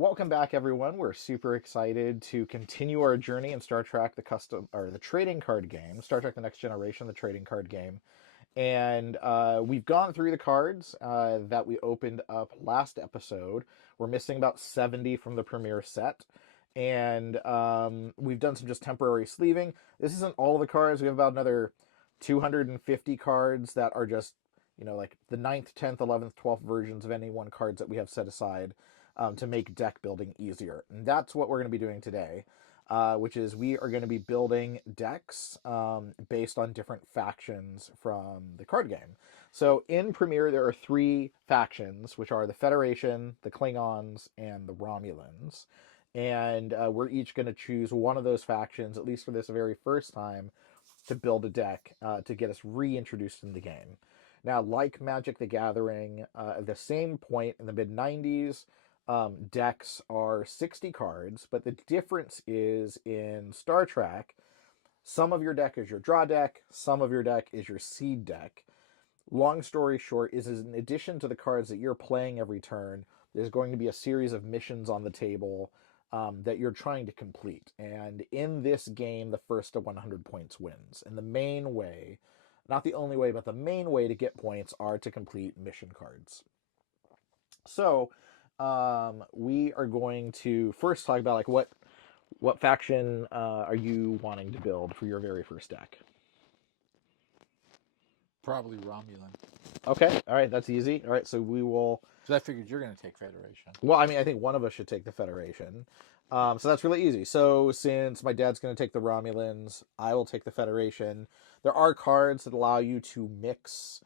Welcome back, everyone. We're super excited to continue our journey in Star Trek: the trading card game, Star Trek: The Next Generation, the trading card game, and we've gone through the cards that we opened up last episode. We're missing about 70 from the premiere set, and we've done some just temporary sleeving. This isn't all the cards. We have about another 250 cards that are just like the ninth, 10th, 11th, 12th versions of any one cards that we have set aside to make deck building easier. And that's what we're going to be doing today, which is we are going to be building decks based on different factions from the card game. So in Premiere, there are three factions, which are the Federation, the Klingons, and the Romulans. And we're each going to choose one of those factions, at least for this very first time, to build a deck to get us reintroduced in the game. Now, like Magic the Gathering, at the same point in the mid-90s, decks are 60 cards, but the difference is in Star Trek, some of your deck is your draw deck, some of your deck is your seed deck. Long story short is in addition to the cards that you're playing every turn, there's going to be a series of missions on the table that you're trying to complete. And in this game, the first to 100 points wins. And the main way, not the only way, but the main way to get points are to complete mission cards. So we are going to first talk about what faction are you wanting to build for your very first deck? Probably Romulan. Okay, all right, that's easy. All right, so we will. Because I figured you're going to take Federation. Well, I mean, I think one of us should take the Federation. So that's really easy. So since my dad's going to take the Romulans, I will take the Federation. There are cards that allow you to mix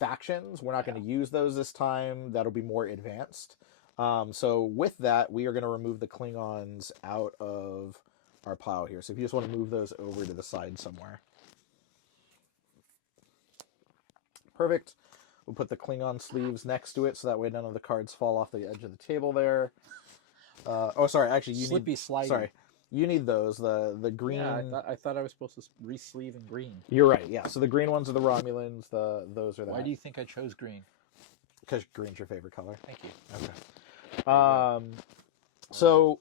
factions. We're not going to use those this time. That'll be more advanced. So with that, we are going to remove the Klingons out of our pile here. So if you just want to move those over to the side somewhere. Perfect. We'll put the Klingon sleeves next to it so that way none of the cards fall off the edge of the table there. Oh, sorry. Actually, you Slippy need. slidey. Sorry, you need those. The green. Yeah, I thought I was supposed to re-sleeve in green. You're right. Yeah. So the green ones are the Romulans. Those are that. Why do you think I chose green? Because green's your favorite color. Thank you. Okay. So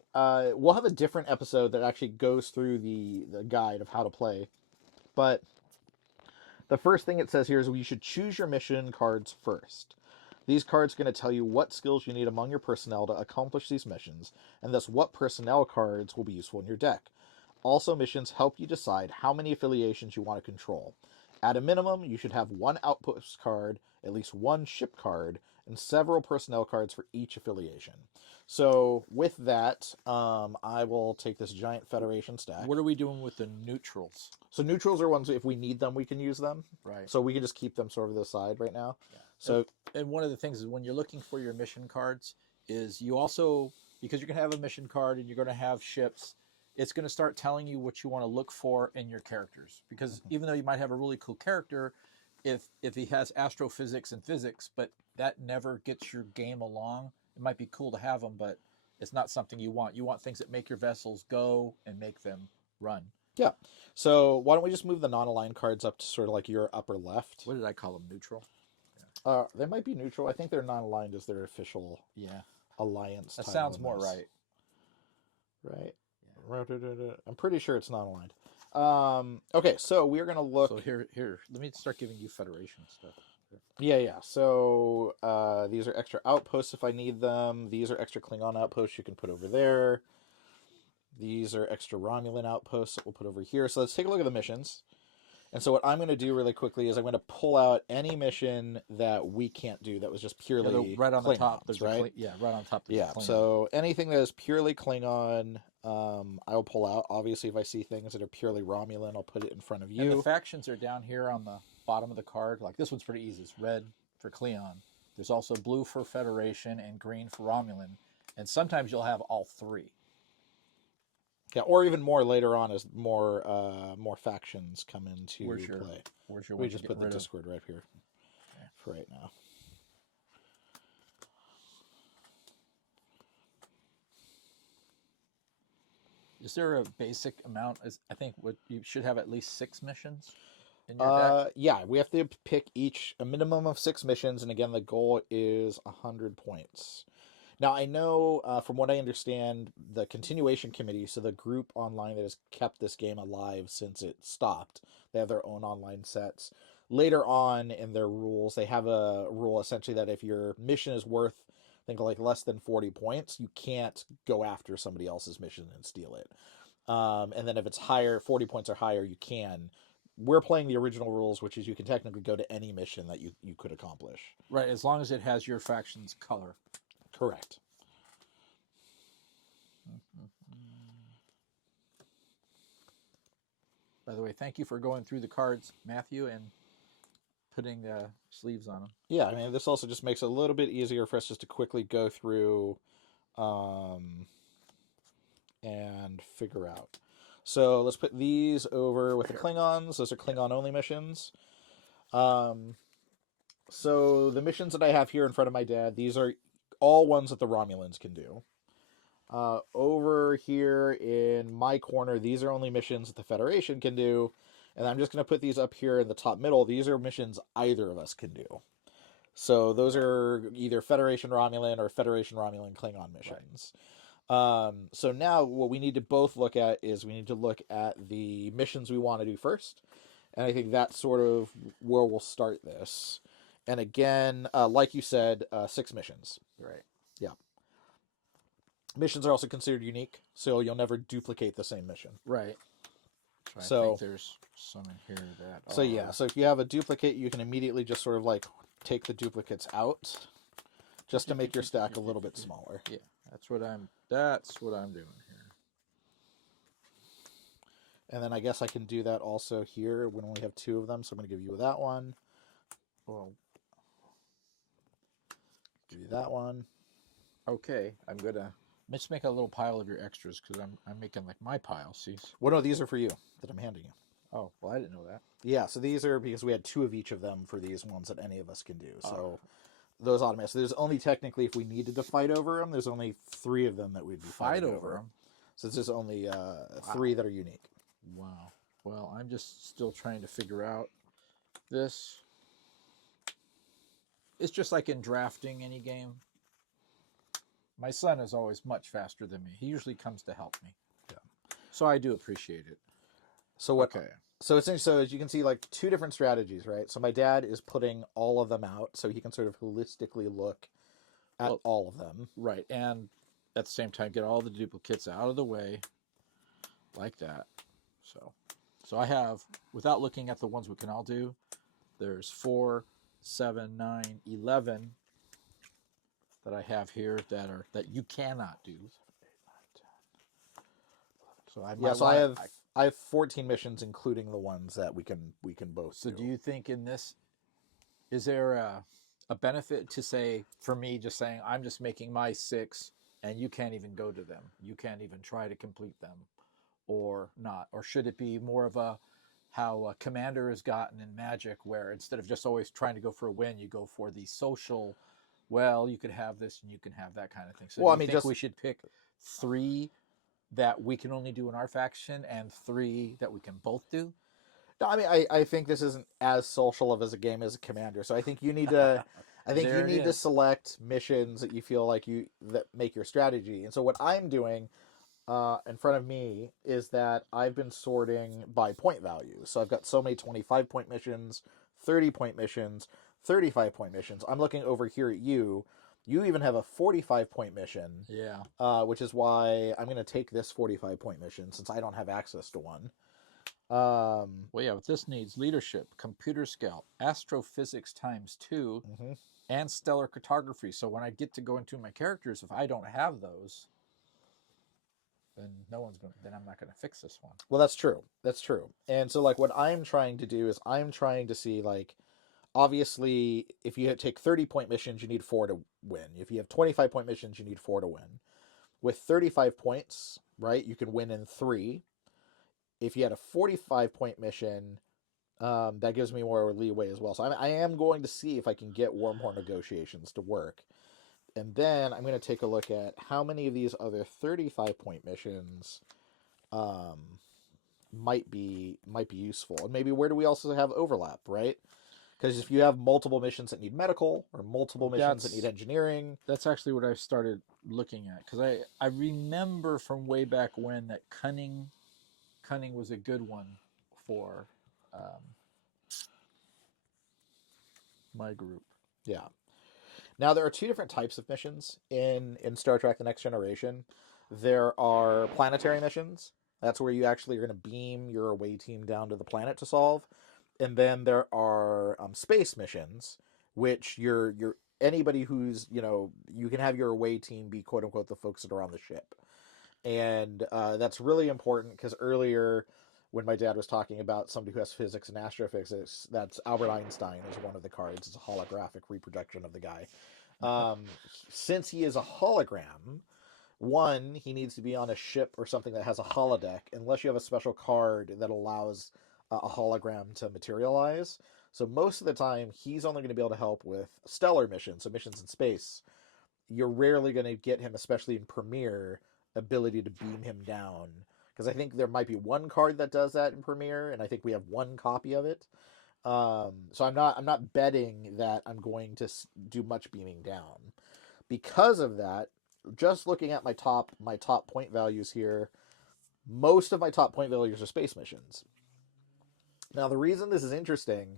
we'll have a different episode that actually goes through the guide of how to play, but the first thing it says here is you should choose your mission cards first. These cards are going to tell you what skills you need among your personnel to accomplish these missions, and thus what personnel cards will be useful in your deck. Also, missions help you decide how many affiliations you want to control. At a minimum, you should have one outpost card, at least one ship card, and several personnel cards for each affiliation. So with that, I will take this giant Federation stack. What are we doing with the neutrals? So neutrals are ones, if we need them, we can use them. Right. So we can just keep them sort of to the side right now. Yeah. So, and one of the things is when you're looking for your mission cards is you also, because you're going to have a mission card and you're going to have ships, it's going to start telling you what you want to look for in your characters. Because even though you might have a really cool character, if he has astrophysics and physics, but that never gets your game along, it might be cool to have them, but it's not something you want. You want things that make your vessels go and make them run. Yeah. So why don't we just move the non-aligned cards up to sort of like your upper left? What did I call them? Neutral? They might be neutral. I think they're non-aligned as their official alliance. That sounds more right. Right? Yeah. I'm pretty sure it's non-aligned. Okay, so we're going to look... So here, let me start giving you Federation stuff. Yeah. So these are extra outposts if I need them. These are extra Klingon outposts you can put over there. These are extra Romulan outposts that we'll put over here. So let's take a look at the missions. And so what I'm going to do really quickly is I'm going to pull out any mission that we can't do that was just purely right on Klingons, the top. Right? Right on top. Yeah, so anything that is purely Klingon, I will pull out. Obviously, if I see things that are purely Romulan, I'll put it in front of you. And the factions are down here on the bottom of the card. Like this one's pretty easy. It's red for Klingon. There's also blue for Federation and green for Romulan. And sometimes you'll have all three. Yeah, or even more later on as more factions come into play. Where's your we just put the Discord right here for right now. Is there a basic amount? I think what you should have at least 6 missions in your deck. Yeah, we have to pick each a minimum of 6 missions, and again, the goal is 100 points. Now, I know from what I understand, the continuation committee, so the group online that has kept this game alive since it stopped, they have their own online sets. Later on in their rules, they have a rule essentially that if your mission is worth, I think, like less than 40 points, you can't go after somebody else's mission and steal it. And then if it's higher, 40 points or higher, you can. We're playing the original rules, which is you can technically go to any mission that you could accomplish. Right, as long as it has your faction's color. Correct. By the way, thank you for going through the cards, Matthew, and putting sleeves on them. Yeah, I mean, this also just makes it a little bit easier for us just to quickly go through and figure out. So let's put these over with the Klingons. Those are Klingon-only missions. So the missions that I have here in front of my dad, these are all ones that the Romulans can do. Over here in my corner, these are only missions that the Federation can do. And I'm just going to put these up here in the top middle. These are missions either of us can do. So those are either Federation Romulan or Federation Romulan Klingon missions. Right. So now what we need to both look at is we need to look at the missions we want to do first. And I think that's sort of where we'll start this. And again, like you said, 6 missions. Right. Yeah. Missions are also considered unique, so you'll never duplicate the same mission. Right. So I think there's some in here that. So yeah, so if you have a duplicate, you can immediately just sort of like take the duplicates out, just to make your stack a little bit smaller. Yeah, that's what I'm doing here. And then I guess I can do that also here. We only have 2 of them, so I'm going to give you that one. Well, give you that one. Okay, I'm gonna just make a little pile of your extras because I'm making like my pile. See? Well, no, these are for you that I'm handing you. Oh, well, I didn't know that. Yeah, so these are because we had 2 of each of them for these ones that any of us can do. So those automatic. So there's only technically, if we needed to fight over them, there's only 3 of them that we'd be fighting over them. So there's only 3 that are unique. Wow. Well, I'm just still trying to figure out this. It's just like in drafting any game. My son is always much faster than me. He usually comes to help me. Yeah. So I do appreciate it. So what? Okay. So it's so as you can see, like 2 different strategies, right? So my dad is putting all of them out, so he can sort of holistically look at all of them. Right, and at the same time, get all the duplicates out of the way, like that. So I have, without looking at the ones we can all do, there's 4, 7, 9, 11 that I have here that you cannot do. So I have 14 missions, including the ones that we can both do. So do you think in this, is there a benefit to say, for me, just saying, I'm just making my 6 and you can't even go to them. You can't even try to complete them or not. Or should it be more of how a commander has gotten in Magic, where instead of just always trying to go for a win, you go for the social, well, you could have this and you can have that kind of thing. So do you think we should pick 3 that we can only do in our faction and 3 that we can both do? No, I mean, I think this isn't as social of as a game as a commander. So I think you need to, to select missions that you feel like that make your strategy. And so what I'm doing in front of me is that I've been sorting by point value. So I've got so many 25-point missions, 30-point missions, 35-point missions. I'm looking over here at you. You even have a 45-point mission. Yeah. Which is why I'm going to take this 45-point mission since I don't have access to one. Well, yeah, but this needs leadership, computer skill, astrophysics ×2, and stellar cartography. So when I get to go into my characters, if I don't have those, then I'm not going to fix this one. Well, that's true. That's true. And so, like, what I'm trying to do is I'm trying to see, like, obviously, if you take 30-point missions, you need 4 to win. If you have 25-point missions, you need 4 to win. With 35 points, right, you can win in 3. If you had a 45-point mission, that gives me more leeway as well. So I am going to see if I can get Wormhorn negotiations to work. And then I'm going to take a look at how many of these other 35-point missions might be useful. And maybe where do we also have overlap, right? Because if you have multiple missions that need medical or multiple missions that need That's engineering, that's actually what I started looking at because I remember from way back when that cunning was a good one for um, my group. yeah. Now there are two different types of missions in Star Trek: The Next Generation. There are planetary missions. That's where you actually are going to beam your away team down to the planet to solve, and then there are space missions, which you're anybody who's you can have your away team be quote unquote the folks that are on the ship, and that's really important because earlier when my dad was talking about somebody who has physics and astrophysics, that's Albert Einstein is one of the cards. It's a holographic reprojection of the guy. Um, since he is a hologram, one, he needs to be on a ship or something that has a holodeck, unless you have a special card that allows a hologram to materialize. So most of the time, he's only going to be able to help with stellar missions, so missions in space. You're rarely going to get him, especially in Premiere, ability to beam him down. Because I think there might be one card that does that in Premiere, and I think we have one copy of it. So I'm not betting that I'm going to do much beaming down. Because of that, just looking at my top point values here, most of my top point values are space missions. Now the reason this is interesting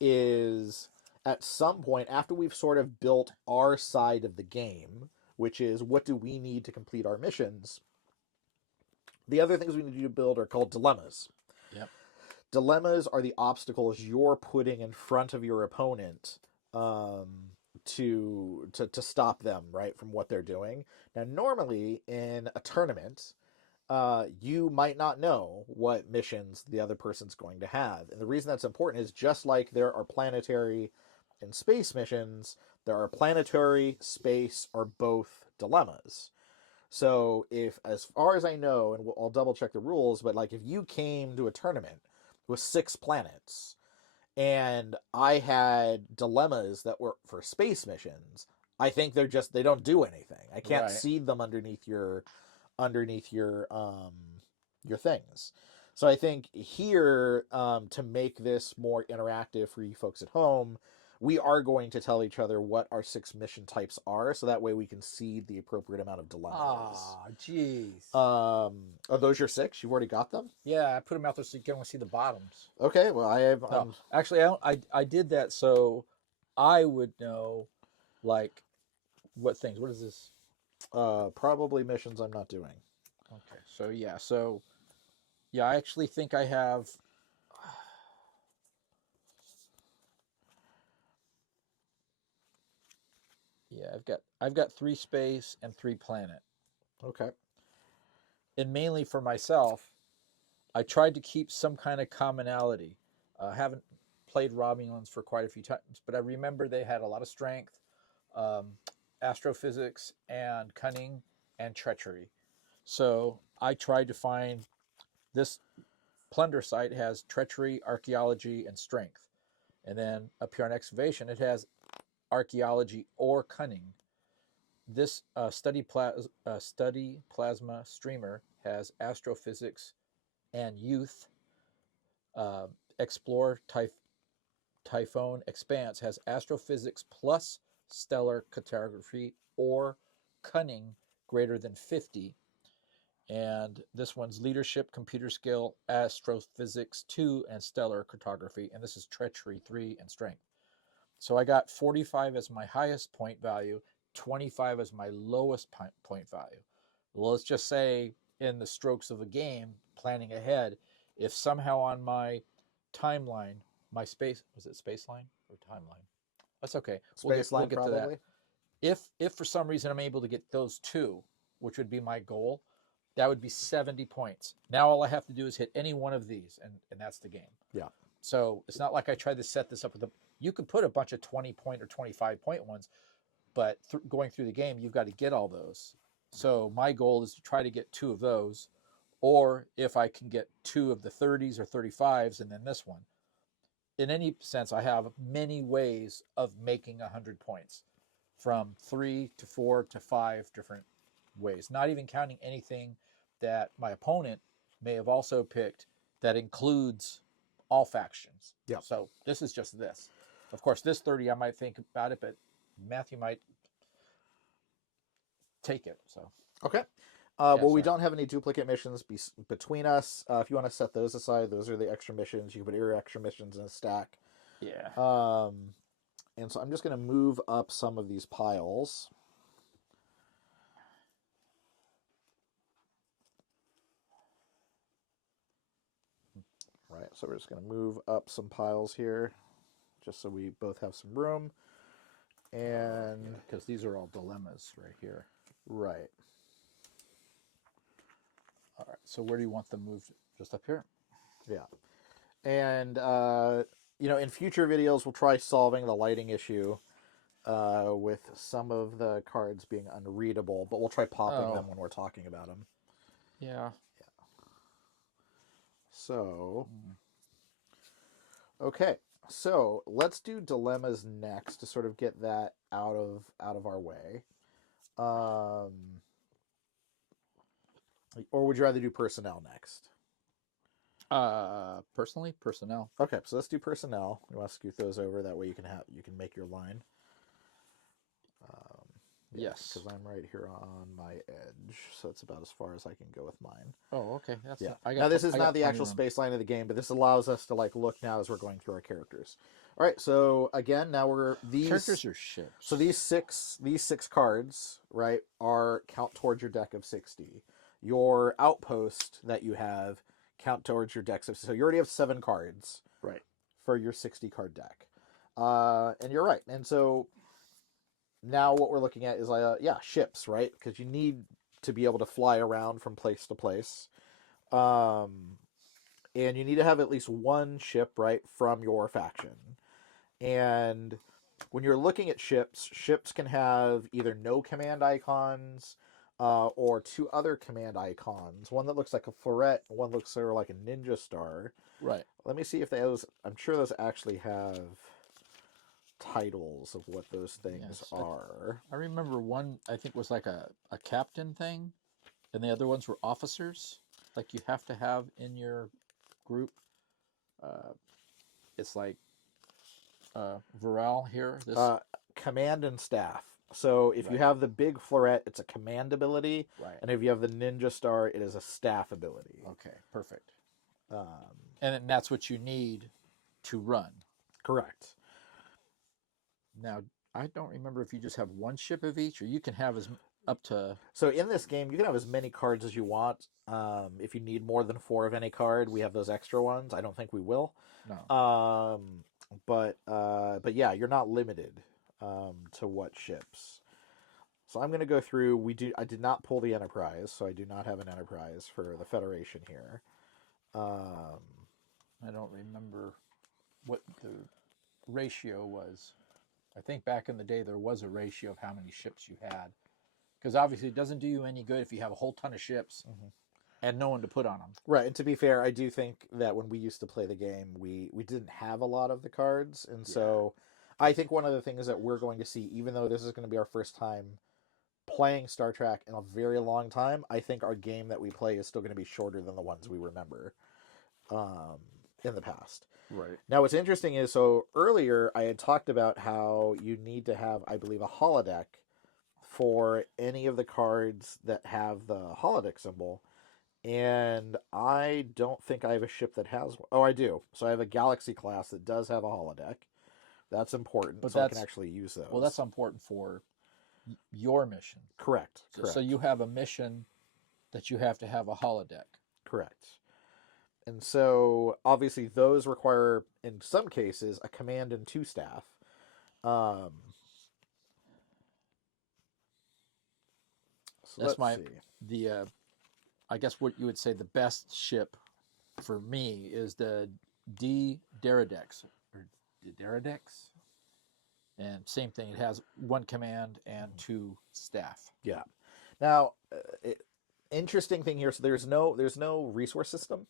is at some point after we've sort of built our side of the game, which is what do we need to complete our missions, the other things we need to build are called dilemmas. Yep. Dilemmas are the obstacles you're putting in front of your opponent um, to stop them right from what they're doing. Now, normally in a tournament, you might not know what missions the other person's going to have, and the reason that's important is just like there are planetary and space missions, there are planetary, space, or both dilemmas. So if, as far as I know, and I'll double check the rules, but like if you came to a tournament with 6 planets and I had dilemmas that were for space missions, I think they don't do anything. I can't Right. seed them underneath your things. So I think here, to make this more interactive for you folks at home, we are going to tell each other what our 6 mission types are, so that way we can seed the appropriate amount of dilemmas. Ah, jeez. Are those your 6? You've already got them? Yeah, I put them out there so you can only see the bottoms. Okay. Well, I have. No, actually, I don't, I did that so I would know like what things. What is this? Probably missions I'm not doing. Okay, so I actually think I have. Yeah, I've got 3 space and 3 planet, Okay. and mainly for myself, I tried to keep some kind of commonality. Haven't played Romulans for quite a few times, but I remember they had a lot of strength, um, astrophysics, and cunning and treachery. So I tried to find this plunder site has treachery, archaeology, and strength. And then up here on excavation, it has archaeology or cunning. This study plasma streamer has astrophysics and youth. Uh, Explore Typhon Expanse has astrophysics plus stellar cartography or cunning greater than 50. And this one's leadership, computer skill, astrophysics 2, and stellar cartography. And this is treachery 3 and strength. So I got 45 as my highest point value, 25 as my lowest point value. Well, let's just say in the strokes of a game, planning ahead, if somehow on my timeline, my space was it space line or timeline? That's okay. We'll Spaceline get to that. probably. If for some reason I'm able to get those 2, which would be my goal, that would be 70 points. Now all I have to do is hit any one of these, and that's the game. Yeah. So it's not like I tried to set this up with a. You could put a bunch of 20-point or 25-point ones, but going through the game, you've got to get all those. So my goal is to try to get 2 of those, or if I can get 2 of the 30s or 35s, and then this one. In any sense, I have many ways of making 100 points, from 3 to 4 to 5 different ways, not even counting anything that my opponent may have also picked that includes all factions. Yeah. So this is just this. Of course, this 30, I might think about it, but Matthew might take it. So, Okay. yeah, Well, we sorry. don't have any duplicate missions between us. If you want to set those aside, those are the extra missions. You can put your extra missions in a stack. Yeah. And so I'm just going to move up some of these piles. Right, so we're just going to move up some piles here, just so we both have some room. And because these are all dilemmas right here. right. All right. So where do you want them moved? Just up here? Yeah. And, in future videos, we'll try solving the lighting issue with some of the cards being unreadable, but we'll try popping them when we're talking about them. Yeah. So, okay. So let's do dilemmas next to sort of get that out of our way. Or would you rather do personnel next? Personally, personnel. Okay, so let's do personnel. We want to scoot those over. That way you can make your line. Yes. Because I'm right here on my edge, so it's about as far as I can go with mine. Oh, okay. That's Yeah. I got, Now this is I not got the plenty actual of room. space line of the game, but this allows us to look now as we're going through our characters. All right. So again, now we're these Characters are ships. So these six cards, right, are count towards your deck of 60. Your outpost that you have count towards your deck of 60. So you already have 7 cards, right, for your 60 card deck. And you're right. And so now what we're looking at is ships, right? Because you need to be able to fly around from place to place. And you need to have at least one ship, right, from your faction. And when you're looking at ships can have either no command icons or 2 other command icons. One that looks like a floret, one looks sort of like a ninja star. right. Let me see if those. I'm sure those actually have titles of what those things are. I remember one, I think, was like a captain thing, and the other ones were officers. Like you have to have in your group. It's like Varel here. This Command and staff. So if you have the big floret, it's a command ability, right, and if you have the ninja star, it is a staff ability. Okay, perfect. And that's what you need to run. Correct. Now, I don't remember if you just have one ship of each, or you can have as up to. So in this game, you can have as many cards as you want. If you need more than 4 of any card, we have those extra ones. I don't think we will. No. But yeah, you're not limited to what ships. So I'm going to go through. I did not pull the Enterprise, so I do not have an Enterprise for the Federation here. I don't remember what the ratio was. I think back in the day there was a ratio of how many ships you had, because obviously it doesn't do you any good if you have a whole ton of ships and no one to put on them. Right, and to be fair, I do think that when we used to play the game, we didn't have a lot of the cards, and so I think one of the things that we're going to see, even though this is going to be our first time playing Star Trek in a very long time, I think our game that we play is still going to be shorter than the ones we remember in the past. Right. Now, what's interesting is, so earlier I had talked about how you need to have, I believe, a holodeck for any of the cards that have the holodeck symbol. And I don't think I have a ship that has one. Oh, I do. So I have a Galaxy class that does have a holodeck. That's important, But so I can actually use those. Well, that's important for your mission. Correct. So you have a mission that you have to have a holodeck. Correct. And so obviously those require, in some cases, a command and 2 staff. So That's let's see. I guess what you would say the best ship for me is the D Deridex or Deridex. And same thing, it has 1 command and 2 staff. Yeah. Now, interesting thing here. So there's no resource system.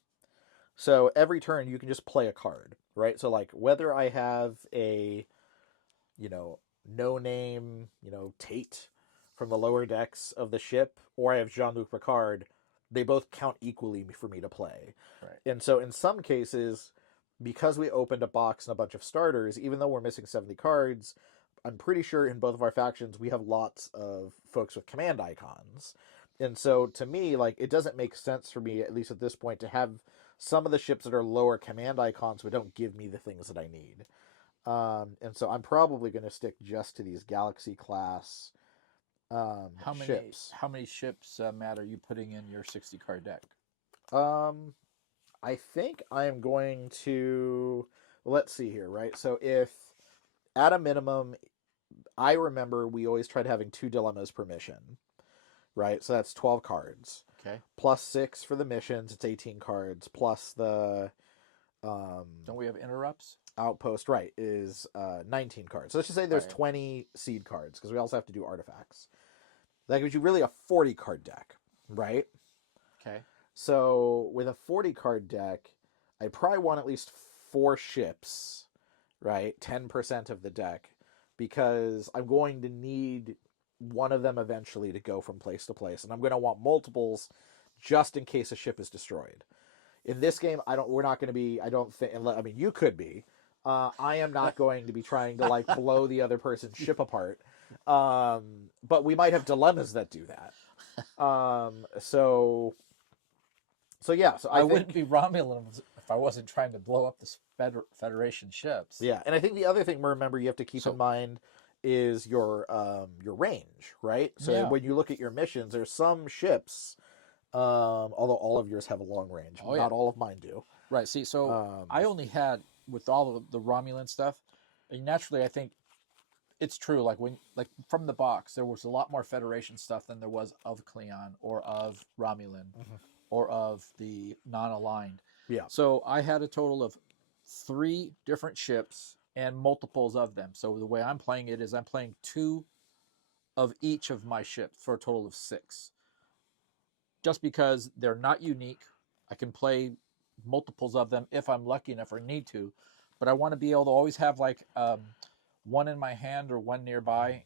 So every turn you can just play a card, right? So like whether I have a, no name, Tate from the lower decks of the ship, or I have Jean-Luc Picard, they both count equally for me to play. Right. And so in some cases, because we opened a box and a bunch of starters, even though we're missing 70 cards, I'm pretty sure in both of our factions we have lots of folks with command icons. And so to me, like, it doesn't make sense for me, at least at this point, to have some of the ships that are lower command icons but don't give me the things that I need. And so I'm probably going to stick just to these Galaxy class ships. How many ships, Matt, are you putting in your 60 card deck? Um, I think I am going to, let's see here, right? So if at a minimum, I remember we always tried having 2 dilemmas per mission, right? So that's 12 cards. Okay. Plus 6 for the missions, it's 18 cards. Plus the Don't we have interrupts? outpost, right, is 19 cards. So let's just say there's Right. 20 seed cards, because we also have to do artifacts. That gives you really a 40 card deck, right? Okay. So with a 40 card deck, I probably want at least 4 ships, right? 10% of the deck, because I'm going to need one of them eventually to go from place to place, and I'm going to want multiples just in case a ship is destroyed. In this game, we're not going to be, I don't think, I mean, you could be. I am not going to be trying to like blow the other person's ship apart. But we might have dilemmas that do that. So yeah, so I wouldn't be Romulan if I wasn't trying to blow up the Federation ships. Yeah, and I think the other thing, remember, you have to keep in mind is your range, right? So when you look at your missions, there's some ships, although all of yours have a long range, not all of mine do. Right. See, so I only had with all of the Romulan stuff. And naturally, I think it's true. Like from the box, there was a lot more Federation stuff than there was of Cleon or of Romulan or of the non-aligned. Yeah. So I had a total of 3 different ships and multiples of them. So the way I'm playing it is I'm playing 2 of each of my ships for a total of 6. Just because they're not unique, I can play multiples of them if I'm lucky enough or need to, but I want to be able to always have like one in my hand or one nearby.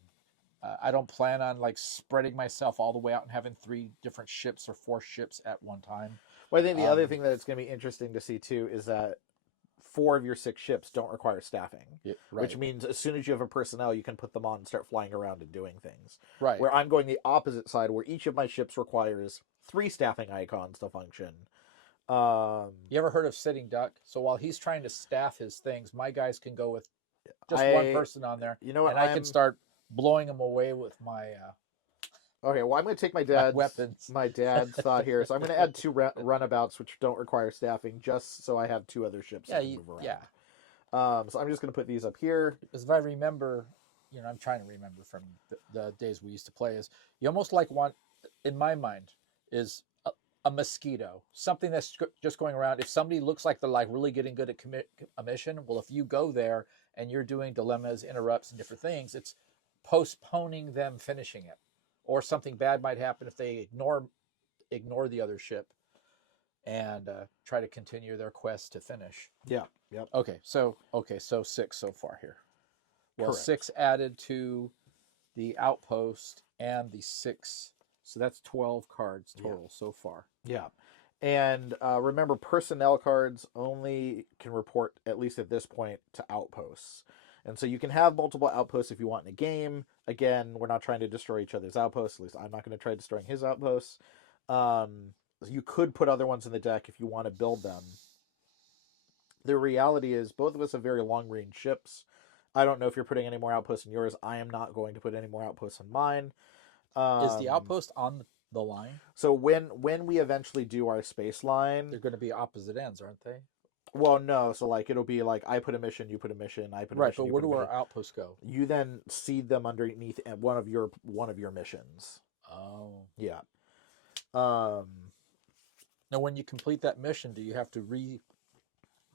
I don't plan on like spreading myself all the way out and having 3 different ships or 4 ships at one time. Well, I think the other thing that it's going to be interesting to see too is that 4 of your 6 ships don't require staffing, which means as soon as you have a personnel, you can put them on and start flying around and doing things. Right. Where I'm going the opposite side, where each of my ships requires 3 staffing icons to function. You ever heard of sitting duck? So while he's trying to staff his things, my guys can go with just one person on there. You know what? And I can start blowing them away with my okay, well, I'm going to take my dad's weapons. My dad's thought here. So I'm going to add 2 runabouts, which don't require staffing, just so I have 2 other ships that can move around. Yeah. So I'm just going to put these up here. Because if I remember, I'm trying to remember from the days we used to play, is you almost like want, in my mind, is a mosquito, something that's just going around. If somebody looks like they're like really getting good at a mission, well, if you go there and you're doing dilemmas, interrupts, and different things, it's postponing them finishing it, or something bad might happen if they ignore the other ship and try to continue their quest to finish. Yeah. Yep. Okay. So 6 so far here. Well, Correct. 6 added to the outpost and the 6. So that's 12 cards total so far. Yeah. And remember, personnel cards only can report, at least at this point, to outposts. And so you can have multiple outposts if you want in a game. Again, we're not trying to destroy each other's outposts. At least I'm not going to try destroying his outposts. You could put other ones in the deck if you want to build them. The reality is both of us have very long-range ships. I don't know if you're putting any more outposts in yours. I am not going to put any more outposts in mine. Is the outpost on the line? So when we eventually do our space line, they're going to be opposite ends, aren't they? Well, no. So like it'll be like I put a mission, you put a mission, I put a mission. Right, but where do our outposts go? You then seed them underneath one of your missions. Oh, yeah. Now, when you complete that mission, do you have to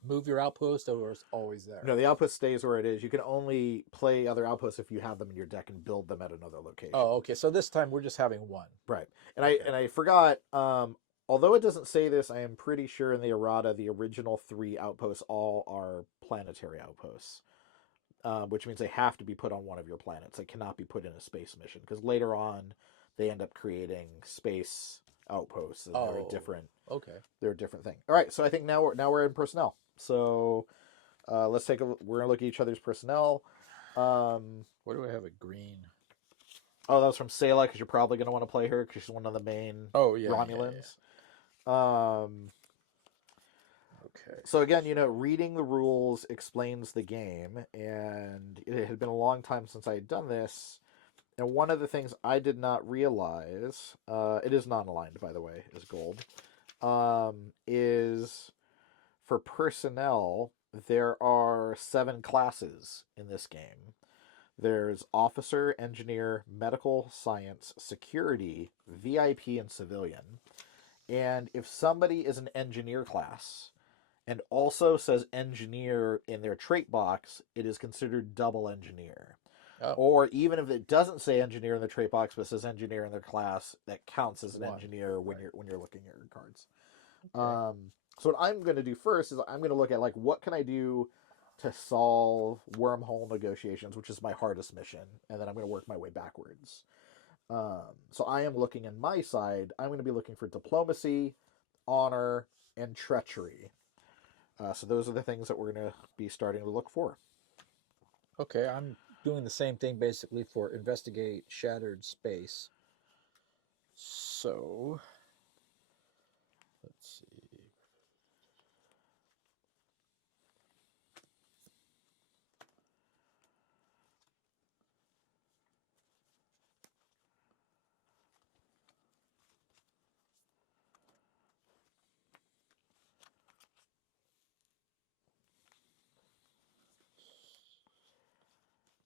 move your outpost, or is it always there? No, the outpost stays where it is. You can only play other outposts if you have them in your deck and build them at another location. Oh, okay. So this time we're just having one. Right. And I forgot, although it doesn't say this, I am pretty sure in the errata the original 3 outposts all are planetary outposts. Which means they have to be put on one of your planets. They cannot be put in a space mission, because later on they end up creating space outposts, and they're a different. Okay. They're a different thing. All right, so I think now we're in personnel. So let's take a. We're gonna look at each other's personnel. What do I have? A green. Oh, that was from Sayla because you're probably gonna want to play her because she's one of the main Oh yeah, Romulans. Okay. So again, reading the rules explains the game, and it had been a long time since I had done this. And one of the things I did not realize, it is non-aligned, by the way, is gold, is for personnel, there are 7 classes in this game. There's officer, engineer, medical, science, security, VIP, and civilian. And if somebody is an engineer class and also says engineer in their trait box, it is considered double engineer. Oh, Or even if it doesn't say engineer in the trait box but says engineer in their class, that counts as an one. engineer when Right. you're looking at your cards. Okay. So what I'm going to do first is I'm going to look at like what can I do to solve wormhole negotiations, which is my hardest mission, and then I'm going to work my way backwards. So I am looking in my side. I'm going to be looking for diplomacy, honor, and treachery. So those are the things that we're going to be starting to look for. Okay, I'm doing the same thing basically for investigate shattered space. So let's see.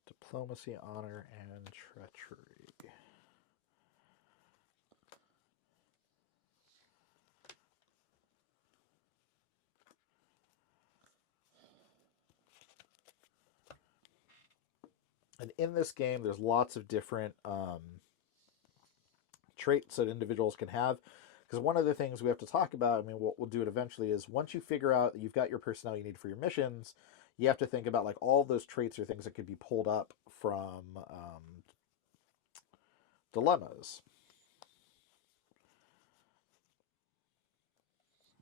Diplomacy, honor, and treachery. And in this game, there's lots of different traits that individuals can have. Because one of the things we have to talk about, I mean, we'll do it eventually, is once you figure out that you've got your personnel you need for your missions, you have to think about like all those traits or things that could be pulled up from dilemmas.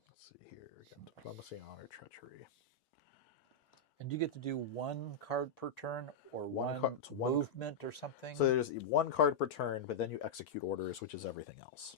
Let's see here. We got diplomacy, honor, treachery. And you get to do one card per turn or One one one. movement or something? So there's one card per turn, but then you execute orders, which is everything else.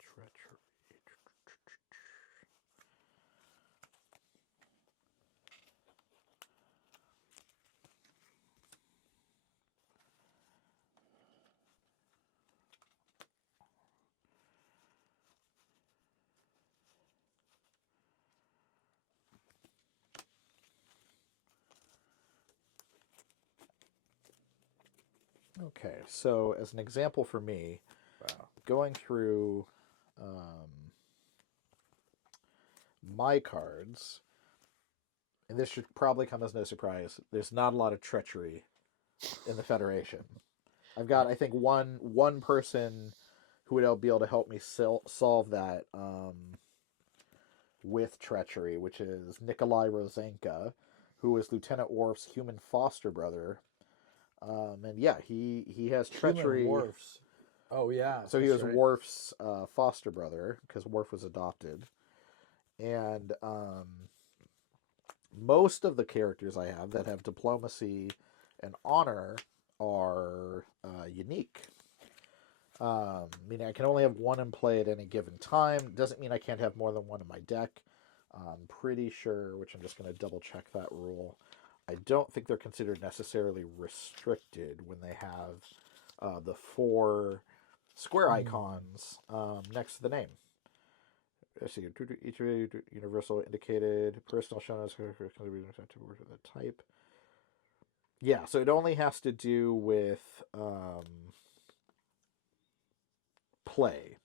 Treachery. Okay, so as an example for me, Wow. going through my cards, and this should probably come as no surprise, there's not a lot of treachery in the Federation. I've got, I think, one person who would be able to help me solve that with treachery, which is Nikolai Rosenka, who is Lieutenant Worf's human foster brother. And yeah, he has Human treachery. wharfs. Oh yeah, So he that's was right. Worf's foster brother because Worf was adopted, and most of the characters I have that have diplomacy and honor are unique. Meaning I can only have one in play at any given time. Doesn't mean I can't have more than one in my deck. I'm pretty sure, which I'm just going to double check that rule. I don't think they're considered necessarily restricted when they have the 4 square icons next to the name. Let's see, each universal indicated personal shown as the type. Yeah, so it only has to do with play.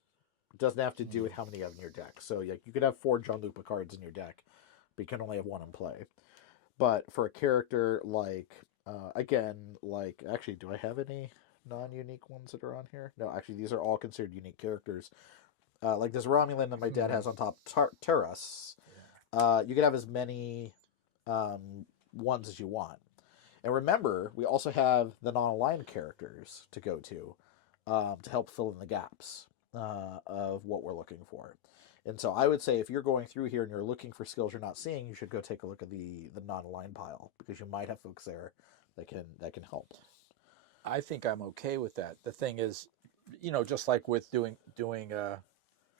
It doesn't have to do with how many you have in your deck. So yeah, you could have 4 John Lupa cards in your deck, but you can only have 1 in play. But for a character like, again, like, actually, do I have any non-unique ones that are on here? No, actually, these are all considered unique characters. like this Romulan that my dad has on top, Terras. Yeah. You could have as many ones as you want. And remember, we also have the non-aligned characters to go to help fill in the gaps of what we're looking for. And so I would say if you're going through here and you're looking for skills you're not seeing, you should go take a look at the non-aligned pile because you might have folks there that can help. I think I'm okay with that. The thing is, just like with doing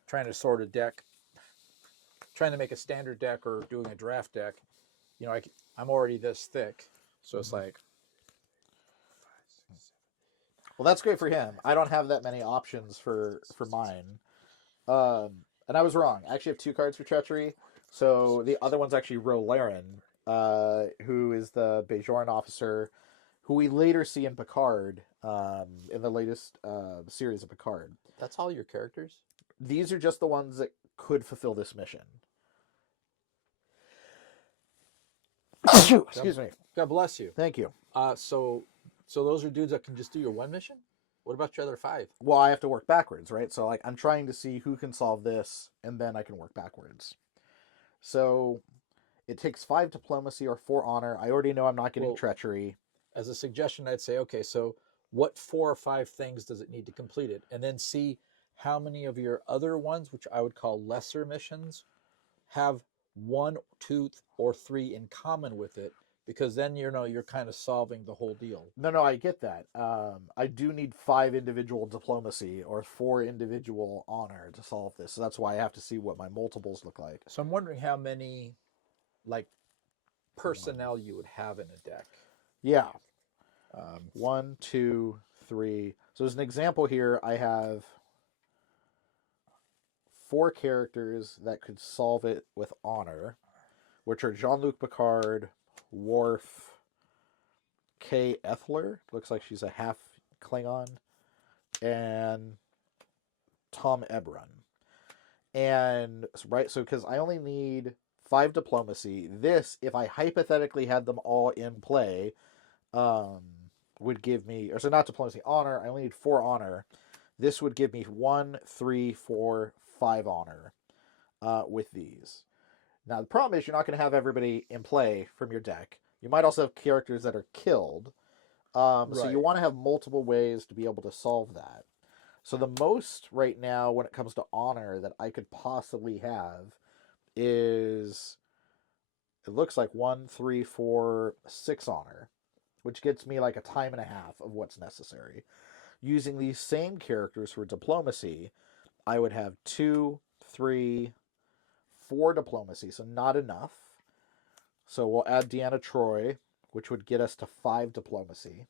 trying to sort a deck, trying to make a standard deck or doing a draft deck, I'm already this thick, so it's like, Well, that's great for him. I don't have that many options for mine. Um, and I was wrong. I actually have 2 cards for treachery. So the other one's actually Rolaren, who is the Bajoran officer, who we later see in Picard, in the latest series of Picard. that's all your characters. These are just the ones that could fulfill this mission. Excuse me. God bless you. Thank you. So those are dudes that can just do your one mission. What about your other 5? Well, I have to work backwards, right? So like I'm trying to see who can solve this, and then I can work backwards. So it takes 5 diplomacy or 4 honor. I already know I'm not getting treachery. As a suggestion, I'd say, okay, so what 4 or 5 things does it need to complete it, and then see how many of your other ones, which I would call lesser missions, have 1, 2, or 3 in common with it, because then you're kind of solving the whole deal. No, I get that. I do need 5 individual diplomacy or 4 individual honor to solve this. So that's why I have to see what my multiples look like. So I'm wondering how many, like, personnel you would have in a deck. Yeah. 1, 2, 3. So as an example here, I have 4 characters that could solve it with honor, which are Jean-Luc Picard, Worf, Kay Ethler, looks like she's a half Klingon, and Tom Ebron. And right, so because I only need 5 diplomacy, this, if I hypothetically had them all in play, would give me, or so not diplomacy, honor. I only need 4 honor. This would give me 1, 3, 4, 5 honor with these. Now the problem is you're not going to have everybody in play from your deck. You might also have characters that are killed. So you want to have multiple ways to be able to solve that. So the most right now when it comes to honor that I could possibly have is, it looks like 1, 3, 4, 6 honor, which gets me like a time and a half of what's necessary. Using these same characters for diplomacy, I would have 2, 3, 4 diplomacy, so not enough. So we'll add Deanna Troi, which would get us to 5 diplomacy.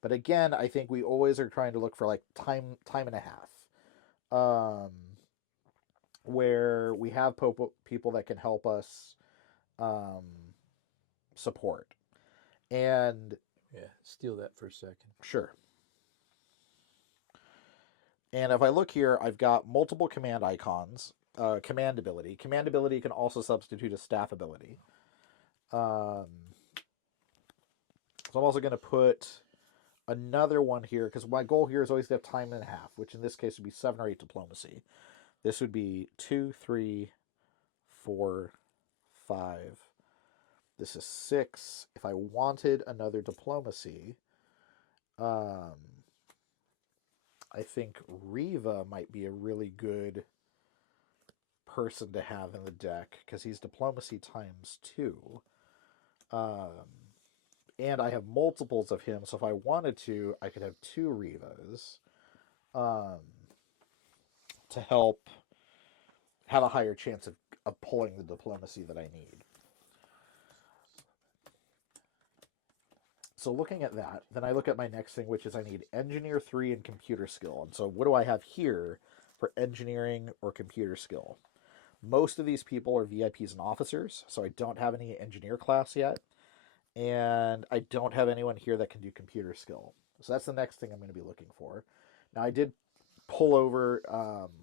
But again, I think we always are trying to look for like time and a half, where we have people that can help us support. And yeah, steal that for a second. Sure. And if I look here, I've got multiple command icons. Command ability. Command ability can also substitute a staff ability. So I'm also going to put another one here, because my goal here is always to have time and a half, which in this case would be 7 or 8 diplomacy. This would be 2, 3, 4, 5. This is 6. If I wanted another diplomacy, I think Riva might be a really good person to have in the deck because he's diplomacy times 2. And I have multiples of him, so if I wanted to, I could have 2 Rivas to help have a higher chance of pulling the diplomacy that I need. So looking at that, then I look at my next thing, which is I need engineer 3 and computer skill. And so what do I have here for engineering or computer skill? Most of these people are VIPs and officers, so I don't have any engineer class yet. And I don't have anyone here that can do computer skill. So that's the next thing I'm going to be looking for. Now I did pull over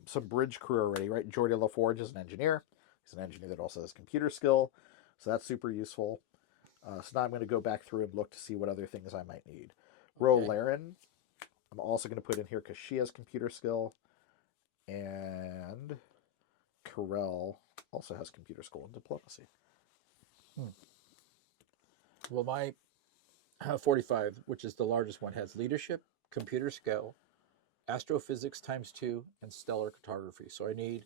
some bridge crew already, right? Jordi LaForge is an engineer. He's an engineer that also has computer skill. So that's super useful. So now I'm going to go back through and look to see what other things I might need. Ro Laren, I'm also going to put in here because she has computer skill. And Corel also has computer skill and diplomacy. Well, my 45, which is the largest one, has leadership, computer skill, astrophysics times 2, and stellar cartography. So I need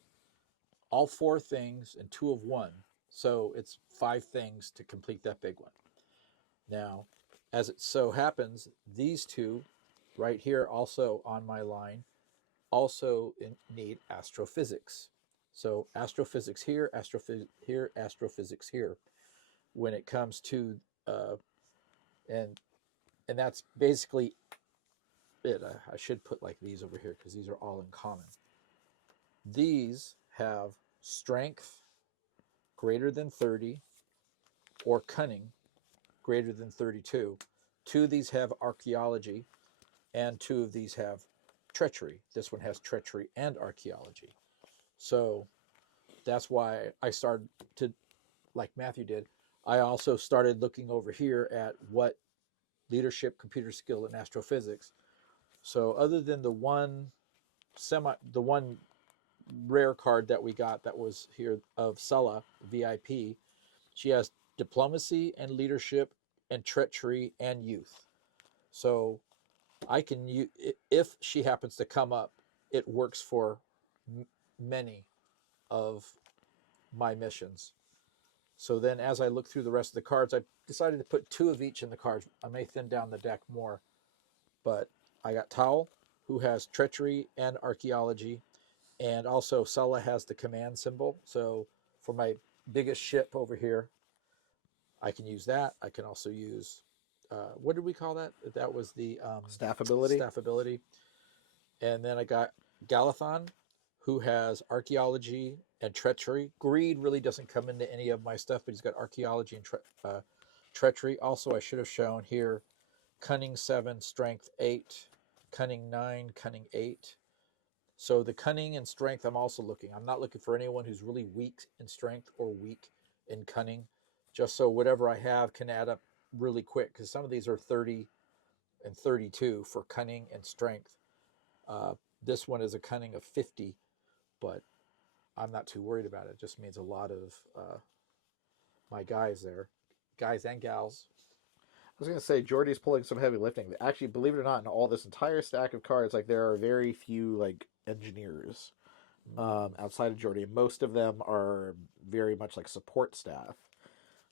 all 4 things and 2 of 1. So it's 5 things to complete that big one. Now, as it so happens, these 2 right here also on my line also need astrophysics. So astrophysics here, astrophysics here, astrophysics here. When it comes to and that's basically it. I should put like these over here because these are all in common. These have strength greater than 30 or cunning greater than 32. 2 of these have archaeology and 2 of these have treachery. This one has treachery and archaeology. So that's why I started to, like Matthew did, I also started looking over here at what leadership, computer skill, and astrophysics. So other than the one rare card that we got that was here of Sulla VIP, she has diplomacy and leadership and treachery and youth. So I can, if she happens to come up, it works for many of my missions. So then as I look through the rest of the cards, I decided to put 2 of each in the cards. I may thin down the deck more, but I got Towel, who has treachery and archaeology, and also Sulla has the command symbol. So for my biggest ship over here, I can use that. I can also use, what did we call that? That was the Staff ability. staff ability. And then I got Galathon, who has archaeology and treachery. Greed really doesn't come into any of my stuff, but he's got archaeology and treachery. Also, I should have shown here cunning 7, strength 8, cunning 9, cunning 8. So the cunning and strength, I'm also looking. I'm not looking for anyone who's really weak in strength or weak in cunning, just so whatever I have can add up really quick, because some of these are 30 and 32 for cunning and strength. This one is a cunning of 50, but I'm not too worried about it. It just means a lot of my guys there, guys and gals. I was going to say, Jordy's pulling some heavy lifting. Actually, believe it or not, in all this entire stack of cards, like there are very few like engineers outside of Jordy. Most of them are very much like support staff.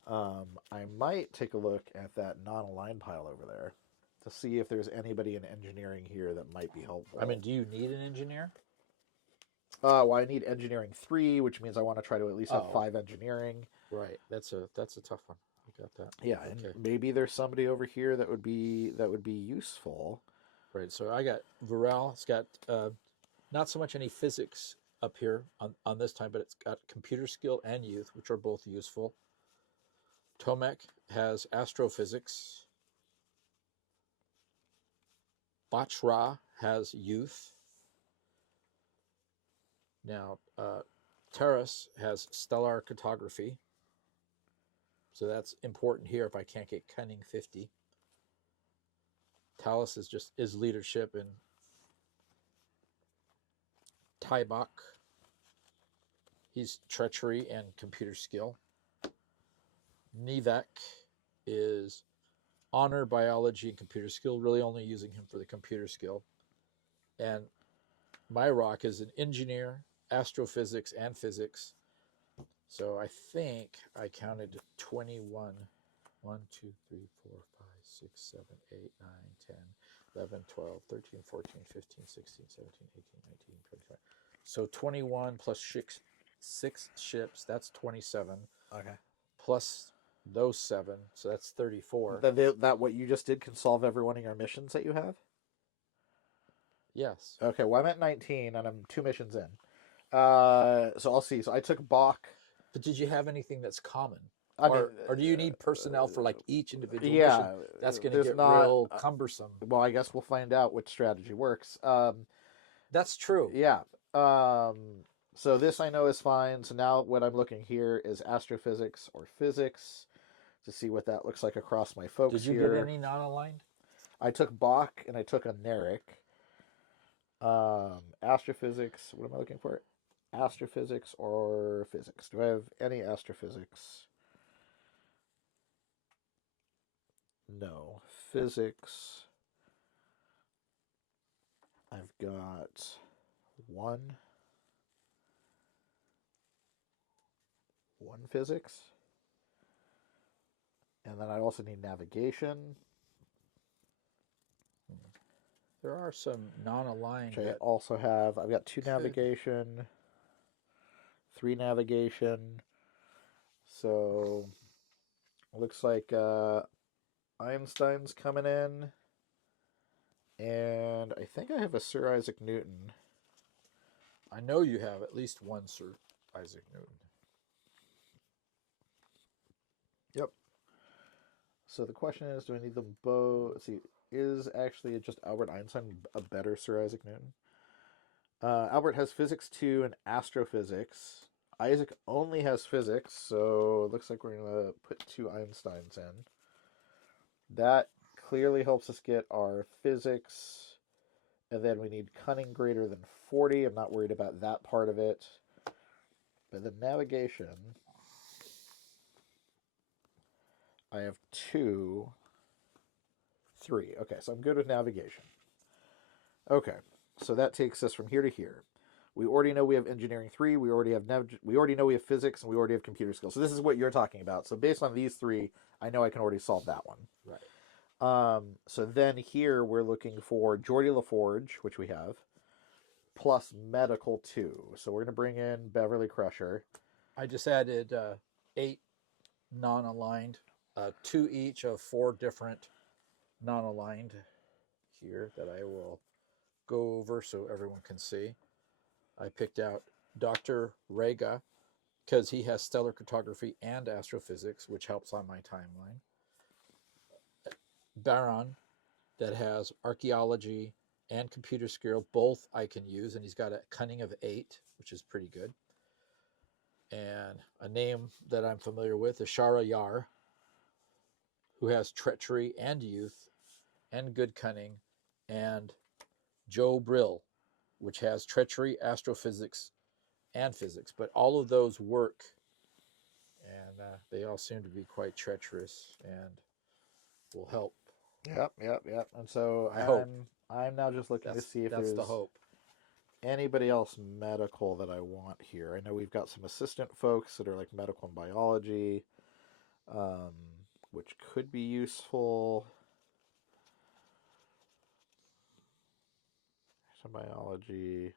I might take a look at that non-aligned pile over there to see if there's anybody in engineering here that might be helpful. I mean, do you need an engineer? Well, I need engineering 3, which means I want to try to at least have 5 engineering. Right, that's a tough one. I got that. Yeah, okay. And maybe there's somebody over here that would be useful. Right, so I got Varel. It's got not so much any physics up here on this time, but it's got computer skill and youth, which are both useful. Tomek has astrophysics. Bachra has youth. Now, Terrace has stellar cartography. So that's important here if I can't get cunning 50. Talus is leadership, and Tybok, he's treachery and computer skill. Nivek is honor, biology, and computer skill, really only using him for the computer skill. And Myrock is an engineer, astrophysics, and physics. So I think I counted 21. 1, 2, 3, 4, 5, 6, 7, 8, 9, 10, 11, 12, 13, 14, 15, 16, 17, 18, 19, 25. So 21 plus 6 ships, that's 27. Okay. Plus those 7, so that's 34. That what you just did can solve every one of your missions that you have? Yes. Okay, well I'm at 19 and I'm 2 missions in. So I'll see. So I took Bach. But did you have anything that's common? I mean, or do you need personnel for like each individual yeah, mission? That's going to get real cumbersome. Well, I guess we'll find out which strategy works. That's true. Yeah. So this I know is fine. So now what I'm looking here is astrophysics or physics to see what that looks like across my folks Did you here. get any non-aligned? I took Bach and I took a Narek. Astrophysics. What am I looking for? Astrophysics or physics? Do I have any astrophysics? No. Physics. I've got one. One physics. And then I also need navigation, There are some non-aligned which I that also have. I've got two could. navigation, three navigation. So looks like Einstein's coming in, and I think I have a Sir Isaac Newton. I know you have at least one Sir Isaac Newton. Yep. So the question is, do I need them both? Let's see, is actually just Albert Einstein a better Sir Isaac Newton? Albert has physics 2 and astrophysics. Isaac only has physics, so it looks like we're going to put two Einsteins in. That clearly helps us get our physics, and then we need cunning greater than 40. I'm not worried about that part of it. But the navigation, I have 2, 3. Okay, so I'm good with navigation. Okay, so that takes us from here to here. We already know we have engineering 3. We already know we have physics, and we already have computer skills. So this is what you're talking about. So based on these 3, I know I can already solve that one. Right. So then here we're looking for Geordie LaForge, which we have, plus medical 2. So we're going to bring in Beverly Crusher. I just added 8 non-aligned, 2 each of 4 different non-aligned here that I will go over so everyone can see. I picked out Dr. Rega because he has stellar cartography and astrophysics, which helps on my timeline. Baron, that has archaeology and computer skill, both I can use, and he's got a cunning of 8, which is pretty good. And a name that I'm familiar with is Shara Yar, who has treachery and youth and good cunning, and Joe Brill, which has treachery, astrophysics, and physics. But all of those work, and they all seem to be quite treacherous and will help. Yep. And so I hope. I'm now just looking to see if That's there's the hope. anybody else medical that I want here. I know we've got some assistant folks that are like medical and biology, which could be useful. Some biology,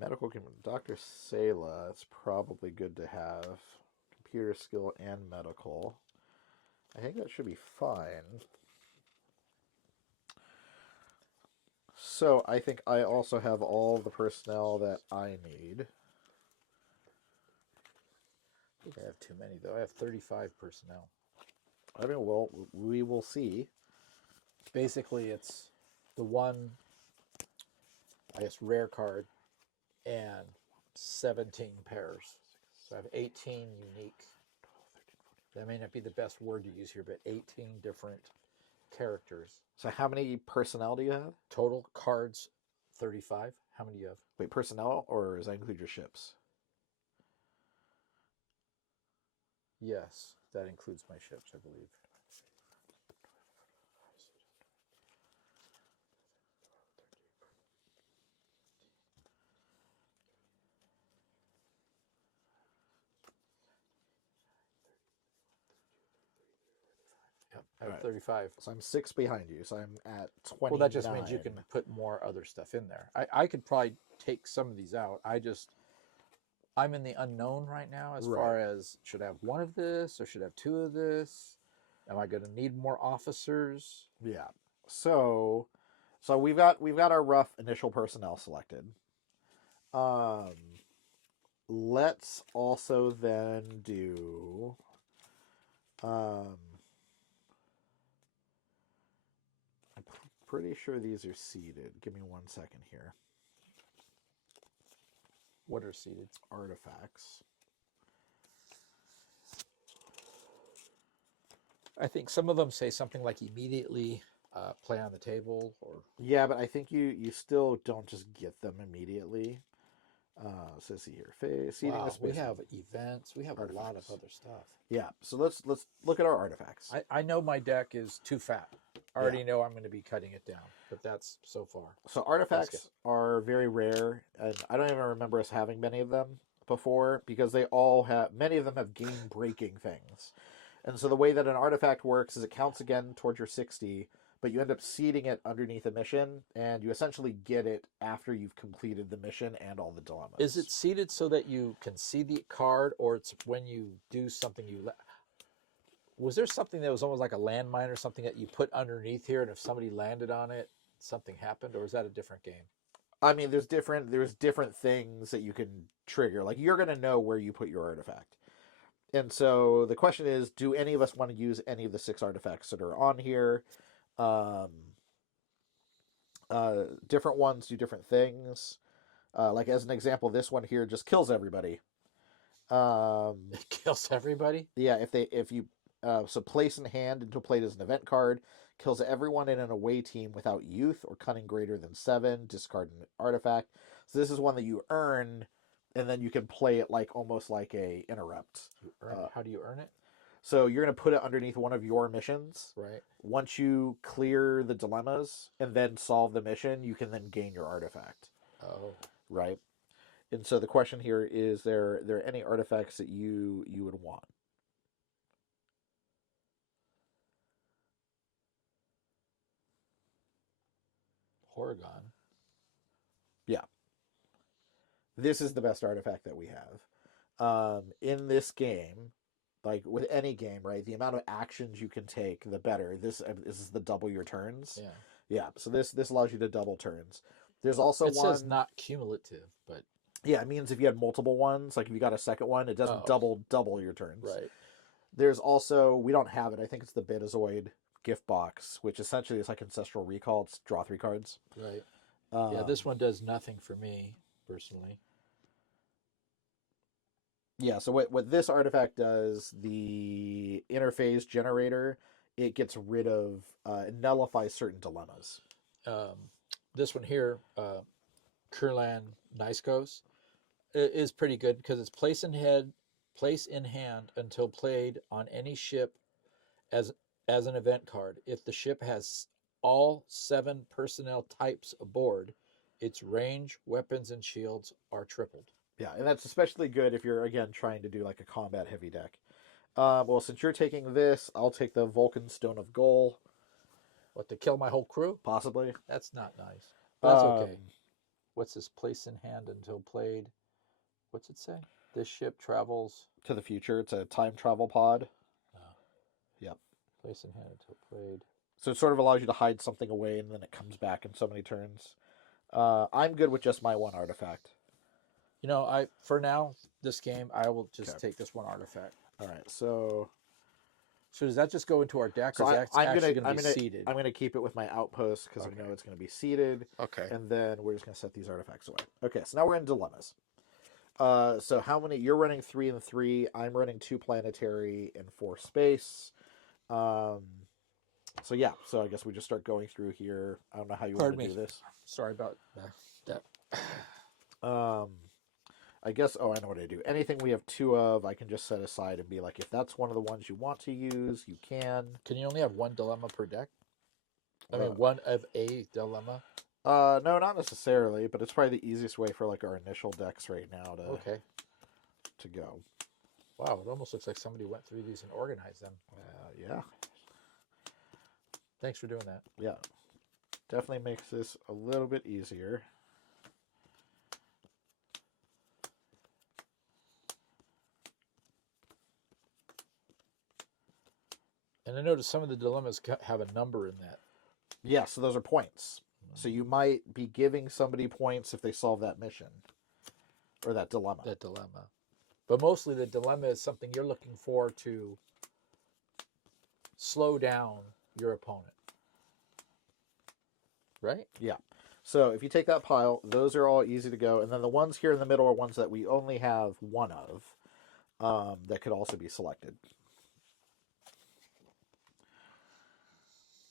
medical, Dr. Sela. It's probably good to have computer skill and medical. I think that should be fine. So I think I also have all the personnel that I need. I think I have too many, though. I have 35 personnel. I mean, well, we will see. Basically, it's the one, I guess, rare card and 17 pairs. So I have 18 unique. That may not be the best word to use here, but 18 different characters. So how many personnel do you have? Total cards, 35. How many do you have? Wait, personnel, or does that include your ships? Yes, that includes my ships, I believe. Yep, I have 35. So I'm 6 behind you, so I'm at 29. Well, that just means you can put more other stuff in there. I could probably take some of these out. I'm in the unknown right now as far as should I have one of this or should I have 2 of this? Am I going to need more officers? Yeah. So we've got our rough initial personnel selected. Let's also then do I'm pretty sure these are seeded. Give me 1 second here. What are seeded? Artifacts. I think some of them say something like immediately play on the table, or Yeah, but I think you still don't just get them immediately. So let's see here, seeding the wow, we space have events. We have a lot of artifacts. other stuff. Yeah, so let's look at our artifacts. I know my deck is too fat. I Yeah. already know I'm going to be cutting it down, but that's so far. So Let's go. artifacts are very rare, and I don't even remember us having many of them before because they all have many of them have game breaking things. And so the way that an artifact works is it counts again towards your 60, but you end up seeding it underneath a mission, and you essentially get it after you've completed the mission and all the dilemmas. Is it seated so that you can see the card, or it's when you do something was there something that was almost like a landmine or something that you put underneath here, and if somebody landed on it, something happened, or is that a different game? I mean, there's different things that you can trigger. Like you're gonna know where you put your artifact. And so the question is, do any of us want to use any of the 6 artifacts that are on here? Um, Different ones do different things. Like as an example, this one here just kills everybody. It kills everybody. Yeah, if you so place in hand until played as an event card, kills everyone in an away team without youth or cunning greater than 7. Discard an artifact. So this is one that you earn, and then you can play it like almost like a interrupt. How do you earn it? So you're going to put it underneath one of your missions. Right. Once you clear the dilemmas and then solve the mission, you can then gain your artifact. Oh, Right. And so the question here is there any artifacts that you would want? Oregon. Yeah. This is the best artifact that we have. In this game, like with any game, right? The amount of actions you can take, the better. This is the double your turns. Yeah. Yeah. So this allows you to double turns. There's also It says not cumulative, but yeah, it means if you had multiple ones, like if you got a second one, it doesn't double your turns. right. There's also we don't have it. I think it's the Betazoid gift box, which essentially is like Ancestral Recall. It's draw 3 cards. Right. Yeah, this one does nothing for me personally. Yeah, so what this artifact does, the interface generator, it gets rid of, it nullifies certain dilemmas. This one here, Kurlan Niskos, is pretty good because it's place in hand until played on any ship as an event card. If the ship has all 7 personnel types aboard, its range, weapons, and shields are tripled. Yeah, and that's especially good if you're, again, trying to do like a combat heavy deck. Well, since you're taking this, I'll take the Vulcan Stone of Goal. What, to kill my whole crew? Possibly. That's not nice. That's okay. What's this? Place in hand until played. What's it say? This ship travels To the future. It's a time travel pod. Yep. Place in hand until played. So it sort of allows you to hide something away and then it comes back in so many turns. I'm good with just my 1 artifact. You know, for now, this game, I will just take this 1 artifact. All right, so does that just go into our deck, or so is that actually going to be seeded? I'm gonna keep it with my outpost because I know it's gonna be seeded. Okay. And then we're just gonna set these artifacts away. Okay, so now we're in dilemmas. So how many? You're running 3 and 3. I'm running 2 planetary and 4 space. So yeah, so I guess we just start going through here. I don't know how you want to do this. Sorry about that. I guess, I know what I do. Anything we have 2 of, I can just set aside and be like, if that's one of the ones you want to use, you can. Can you only have 1 dilemma per deck? I mean, 1 of a dilemma? No, not necessarily, but it's probably the easiest way for like our initial decks right now to go. Wow, it almost looks like somebody went through these and organized them. Yeah. Thanks for doing that. Yeah. Definitely makes this a little bit easier. And I noticed some of the dilemmas have a number in that. Yeah, so those are points. So you might be giving somebody points if they solve that mission or that dilemma. But mostly the dilemma is something you're looking for to slow down your opponent. Right? Yeah. So if you take that pile, those are all easy to go. And then the ones here in the middle are ones that we only have 1 of that could also be selected.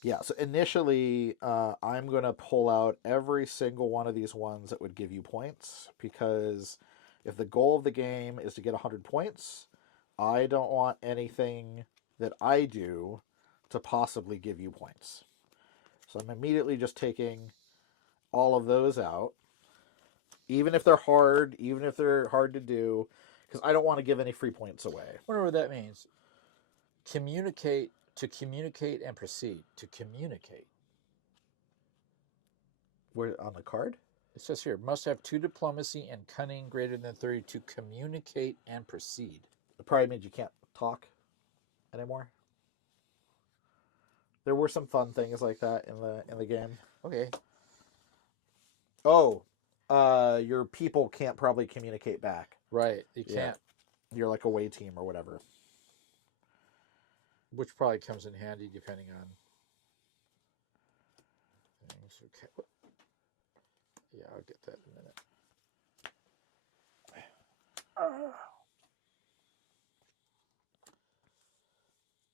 Yeah, so initially, I'm going to pull out every single one of these ones that would give you points because if the goal of the game is to get 100 points, I don't want anything that I do to possibly give you points. So I'm immediately just taking all of those out, even if they're hard, even if they're hard to do, because I don't want to give any free points away. I wonder what that means. Communicate, to communicate and proceed. To communicate. Where on the card? It says here, must have 2 diplomacy and cunning greater than 30 to communicate and proceed. It probably means you can't talk anymore. There were some fun things like that in the game. Okay. Oh, your people can't probably communicate back. Right. You Yeah. can't, You're like away team or whatever. which probably comes in handy depending on things. Okay. Yeah, I'll get that in a minute.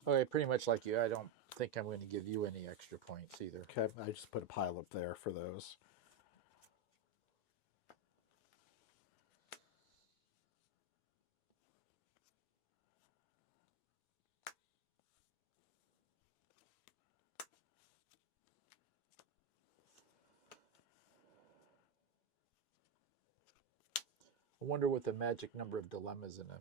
Okay, pretty much like you. I don't think I'm going to give you any extra points either. Okay, I just put a pile up there for those. I wonder what the magic number of dilemmas in a.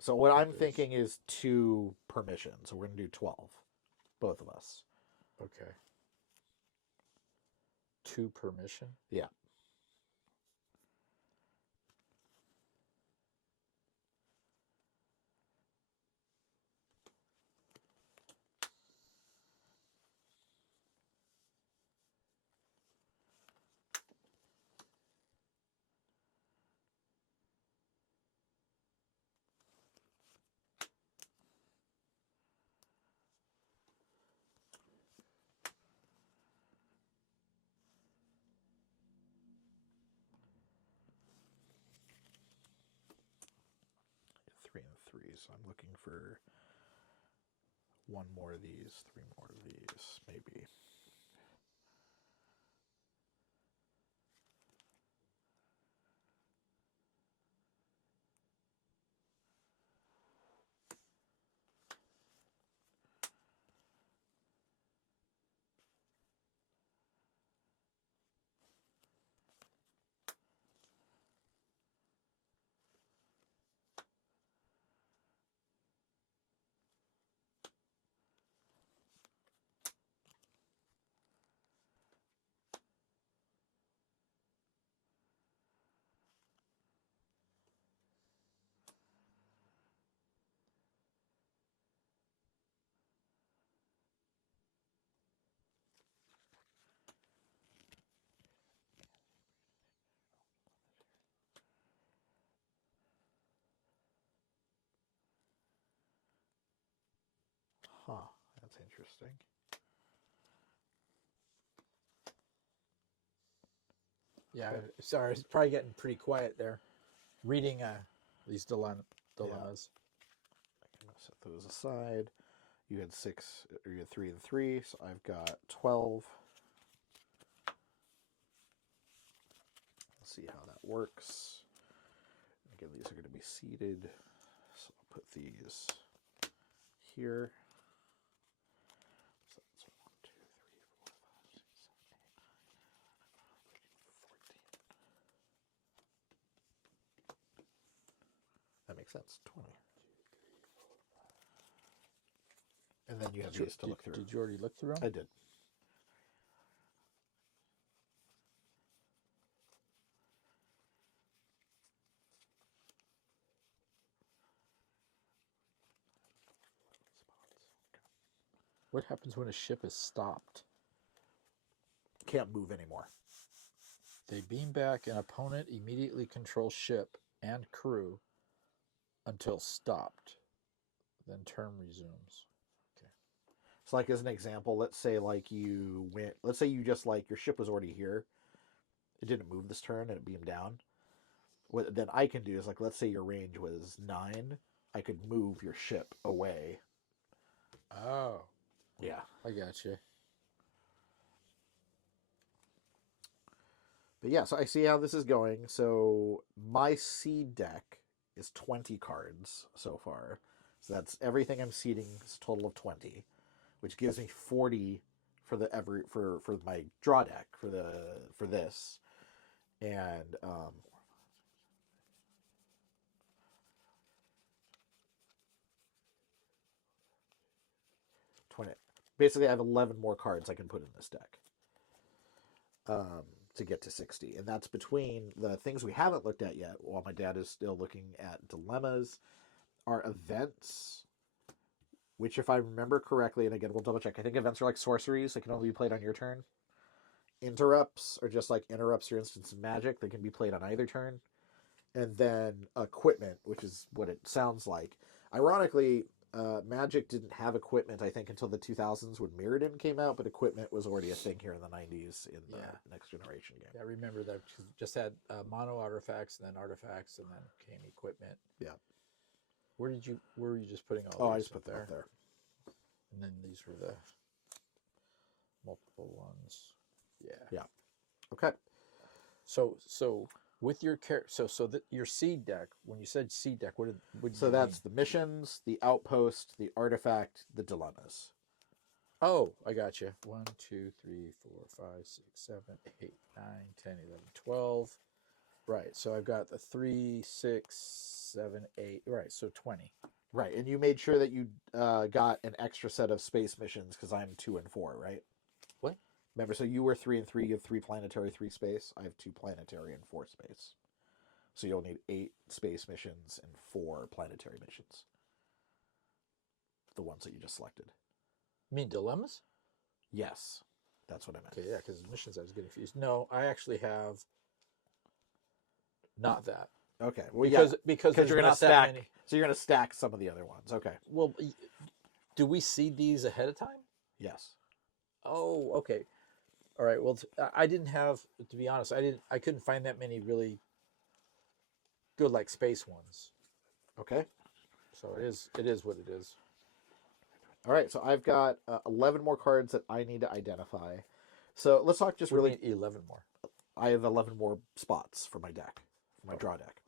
So what I'm thinking is 2 permissions. So we're gonna do 12, both of us. Okay. 2 permission. Yeah. Three and three. So I'm looking for 1 more of these, 3 more of these, maybe. Huh, that's interesting. Yeah, sorry, it's probably getting pretty quiet there. Reading these dilemmas. I'm gonna set those aside. You had 6, or you had 3 and 3, so I've got 12. Let's see how that works. Again, these are going to be seated, so I'll put these here. So that's 1, 2, 3, 4, 5, 6, 7, 8, 9, 10, 11, 12, 13. That makes sense. 20. And then you have these to look through. Did you already look through them? I did. What happens when a ship is stopped? Can't move anymore. They beam back, an opponent immediately controls ship and crew until stopped. Then turn resumes. Okay. So, like as an example, let's say like you went. Let's say you just like your ship was already here. It didn't move this turn and it beamed down. What then I can do is like let's say your range was 9. I could move your ship away. Oh. Yeah. I got you. But yeah, so I see how this is going. So my seed deck is 20 cards so far. So that's everything I'm seeding is a total of 20, which gives me 40 for the for my draw deck for this. And 20. Basically I have 11 more cards I can put in this deck. To get to 60. And that's between the things we haven't looked at yet, while my dad is still looking at dilemmas, are events, which, if I remember correctly, and again, we'll double check, I think events are like sorceries that can only be played on your turn. Interrupts are just like interrupts your instance of magic that can be played on either turn. And then equipment, which is what it sounds like. Ironically, Magic didn't have equipment, I think, until the 2000s when Mirrodin came out, but equipment was already a thing here in the 90s in the next generation game. Yeah, I remember that. Just had mono artifacts, and then artifacts, and then came equipment. Yeah. Where were you just putting all these? I just put them up there. And then these were the multiple ones. Yeah. Yeah. Okay. So with your your seed deck. When you said seed deck, what did so you that's mean? the missions, the outpost, the artifact, the dilemmas. Oh, I got you. 1, 2, 3, 4, 5, 6, 7, 8, 9, 10, 11, 12. Right. So I've got the 3, 6, 7, 8. Right. So 20. Right, and you made sure that you got an extra set of space missions because I'm 2 and 4, right? What? Remember, so you were 3 and 3. You have 3 planetary, 3 space. I have 2 planetary and 4 space. So you'll need 8 space missions and 4 planetary missions. The ones that you just selected. You mean dilemmas? Yes, that's what I meant. Okay, yeah, because missions I was getting confused. No, I actually have not that. Okay, well, because you're gonna stack. many. So you're gonna stack some of the other ones. Okay. Well, do we seed these ahead of time? Yes. Oh, okay. All right. Well, I didn't have, to be honest, I couldn't find that many really good like space ones. Okay. So it is what it is. All right. So I've got 11 more cards that I need to identify. So let's talk just really. 11 more. I have 11 more spots for my deck, for my draw deck.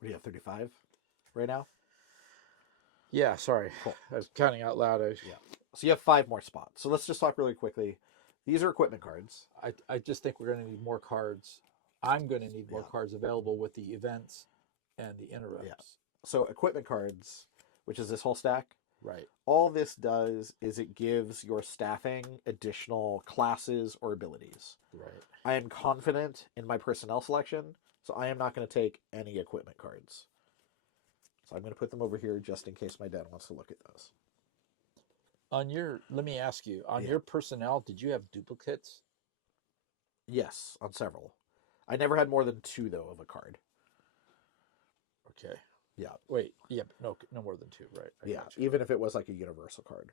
What do you have, 35 right now? Yeah, sorry. Cool. I was counting out loud. Yeah. So you have 5 more spots. So let's just talk really quickly. These are equipment cards. I just think we're going to need more cards. I'm going to need more cards available with the events and the interrupts. Yeah. So equipment cards, which is this whole stack. Right. All this does is it gives your staffing additional classes or abilities. Right. I am confident in my personnel selection, so I am not going to take any equipment cards. So I'm going to put them over here just in case my dad wants to look at those. Let me ask you, on your personnel, did you have duplicates? Yes, on several. I never had more than 2 though of a card. Okay. Yeah. Wait. Yeah. No more than 2. Right. Yeah. Even if it was like a universal card.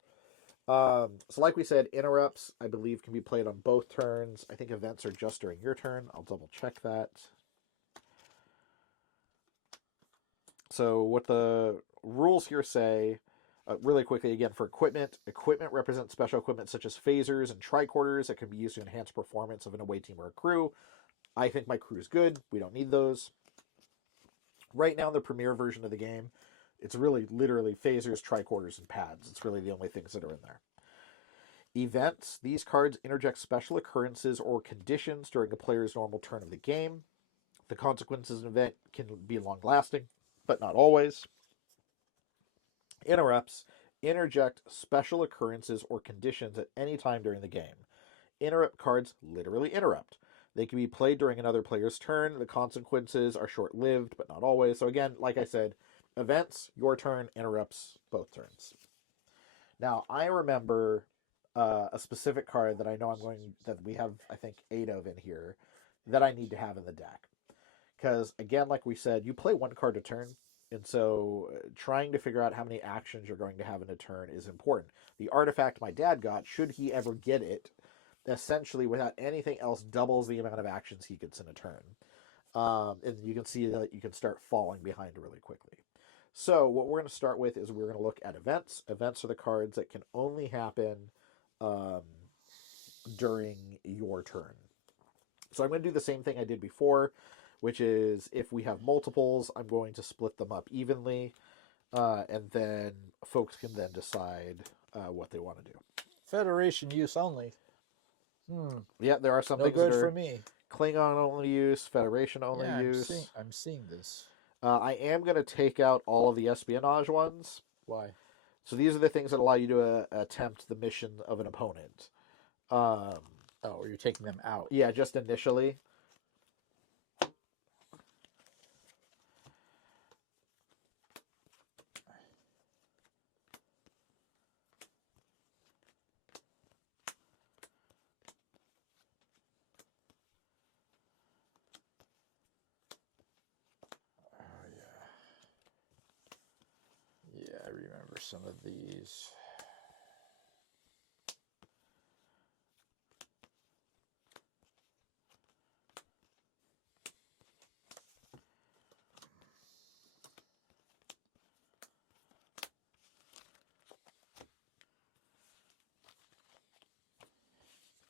So like we said, interrupts, I believe, can be played on both turns. I think events are just during your turn. I'll double check that. So what the rules here say, really quickly again, for equipment represents special equipment such as phasers and tricorders that can be used to enhance performance of an away team or a crew. I think my crew is good. We don't need those. Right now, the premier version of the game, it's really literally phasers, tricorders, and pads. It's really the only things that are in there. Events. These cards interject special occurrences or conditions during a player's normal turn of the game. The consequences of an event can be long-lasting, but not always. Interrupts interject special occurrences or conditions at any time during the game. Interrupt cards literally interrupt. They can be played during another player's turn. The consequences are short-lived, but not always. So again, like I said, events, your turn, interrupts, both turns. Now, I remember a specific card that I know that we have, I think, 8 of in here that I need to have in the deck. Because, again, like we said, you play 1 card a turn. And so trying to figure out how many actions you're going to have in a turn is important. The artifact my dad got, should he ever get it, essentially, without anything else, doubles the amount of actions he gets in a turn. And you can see that you can start falling behind really quickly. So what we're going to start with is we're going to look at events. Events are the cards that can only happen um, during your turn. So I'm going to do the same thing I did before, which is if we have multiples, I'm going to split them up evenly, and then folks can then decide what they want to do. Federation use only. Yeah, there are some No things that good for are me. Klingon only use, Federation only Yeah, use. I'm seeing this. I am going to take out all of the espionage ones. Why? So these are the things that allow you to attempt the mission of an opponent. Um, Oh, you're taking them out. yeah, just initially. Oh yeah. Yeah, I remember some of these.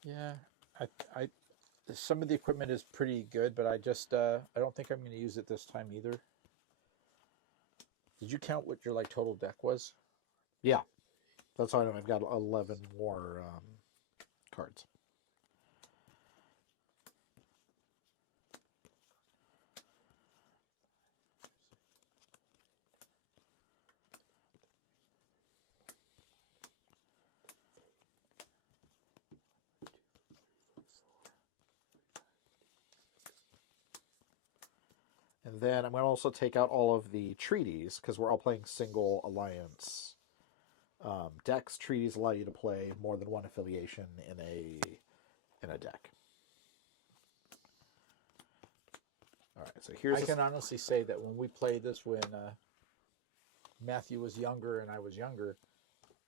Yeah, I, I, some of the equipment is pretty good, but I don't think I'm going to use it this time either. Did you count what your like total deck was? Yeah, that's how I know I've got 11 more cards. And then I'm going to also take out all of the treaties because we're all playing single alliance decks. Treaties allow you to play more than one affiliation in a deck. All right, so here's. I can honestly say that when we played this, when Matthew was younger and I was younger,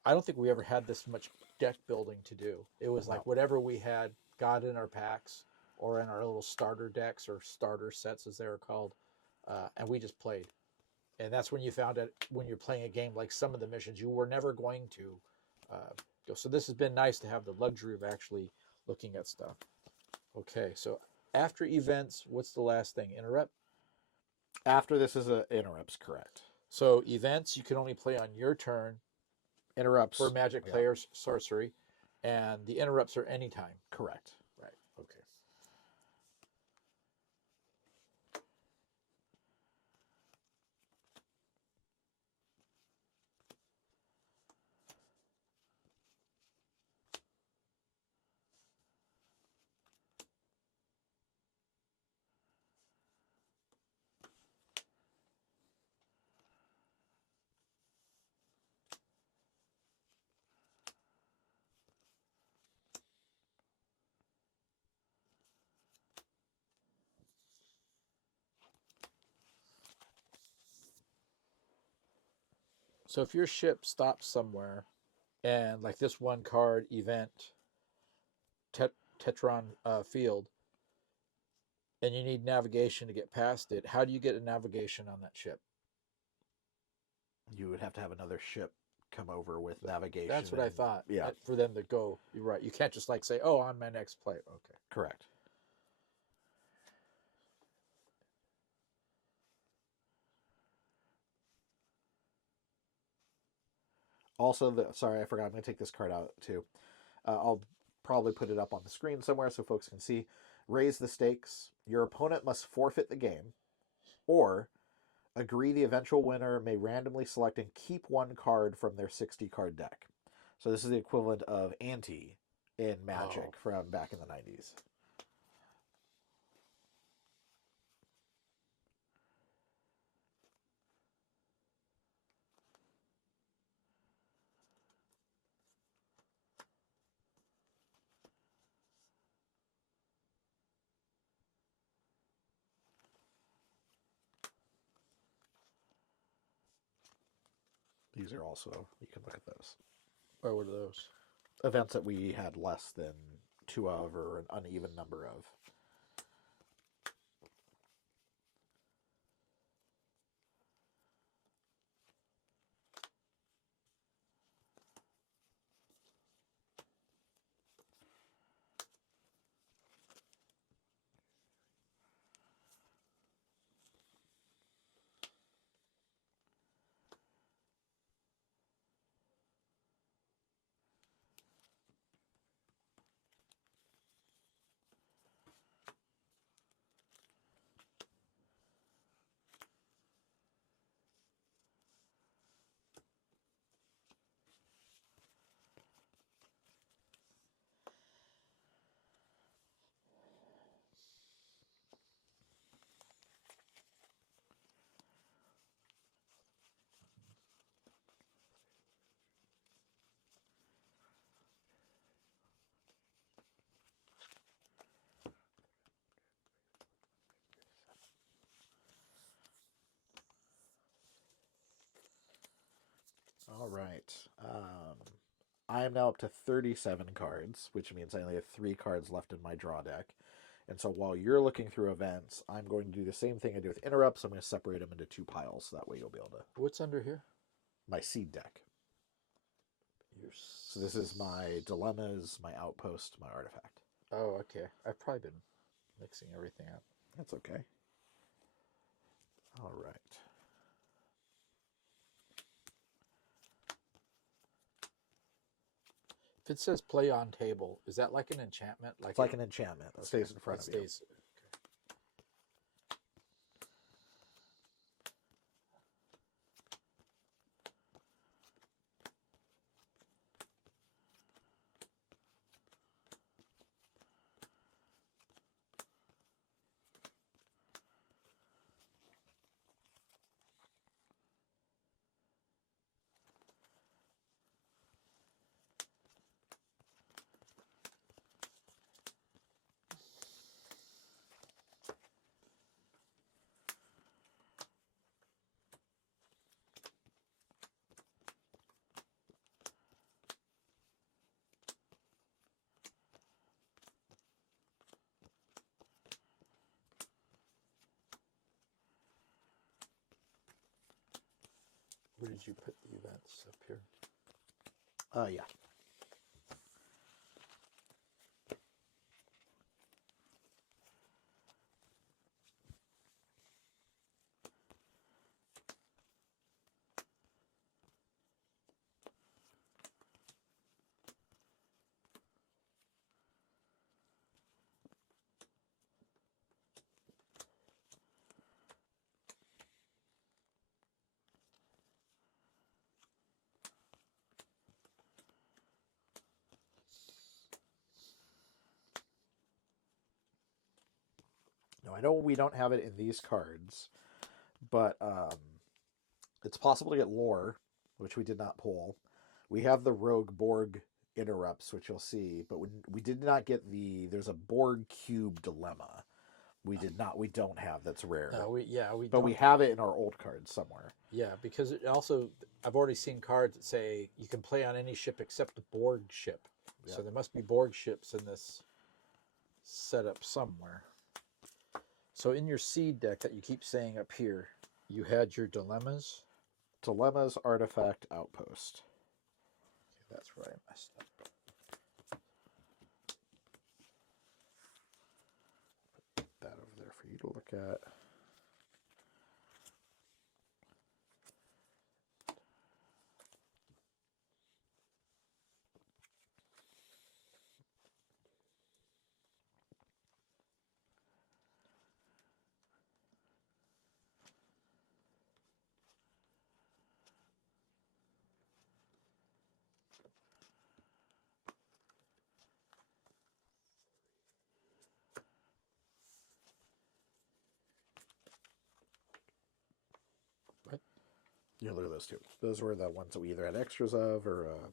I don't think we ever had this much deck building to do. It was like whatever we had got in our packs or in our little starter decks or starter sets, as they were called, and we just played. And that's when you found out when you're playing a game like some of the missions you were never going to go. So this has been nice to have the luxury of actually looking at stuff. Okay, so after events, what's the last thing? Interrupt. After this is a interrupts, correct? So events you can only play on your turn Interrupts for Magic yeah, players, sorcery, and the interrupts are anytime. correct. Right. Okay. So if your ship stops somewhere, and like this one card event, Tetron Field, and you need navigation to get past it, how do you get a navigation on that ship? You would have to have another ship come over with navigation. That's what I thought. Yeah, For them to go. You're right. You can't just like say, "Oh, on my next play." Okay. correct. Also, sorry, I forgot. I'm going to take this card out too. I'll probably put it up on the screen somewhere so folks can see. Raise the stakes. Your opponent must forfeit the game, or agree the eventual winner may randomly select and keep one card from their 60 card deck. So this is the equivalent of ante in Magic from back in the 90s. These are also, you can look at those. Or what are those? Events that we had less than two of or an uneven number of. All right. I am now up to 37 cards, which means I only have 3 cards left in my draw deck. And so while you're looking through events, I'm going to do the same thing I do with interrupts. I'm going to separate them into 2 piles. So that way you'll be able to. What's under here? My seed deck. Your... So this is my dilemmas, my outpost, my artifact. Oh, okay. I've probably been mixing everything up. That's okay. All right. If it says play on table, is that like an enchantment? It's like an enchantment that stays in front of you. Where did you put the events up here? Yeah. Now, I know we don't have it in these cards, but it's possible to get lore, which we did not pull. We have the Rogue Borg interrupts, which you'll see, but we did not get there's a Borg cube dilemma. We don't have, that's rare. No, we but don't. We have it in our old cards somewhere. Yeah, because it also, I've already seen cards that say you can play on any ship except a Borg ship. Yeah. So there must be Borg ships in this setup somewhere. So in your seed deck that you keep saying up here, you had your dilemmas. Dilemmas, artifact, outpost. Okay, that's where I messed up. Put that over there for you to look at. What? Yeah, look at those two. Those were the ones that we either had extras of or...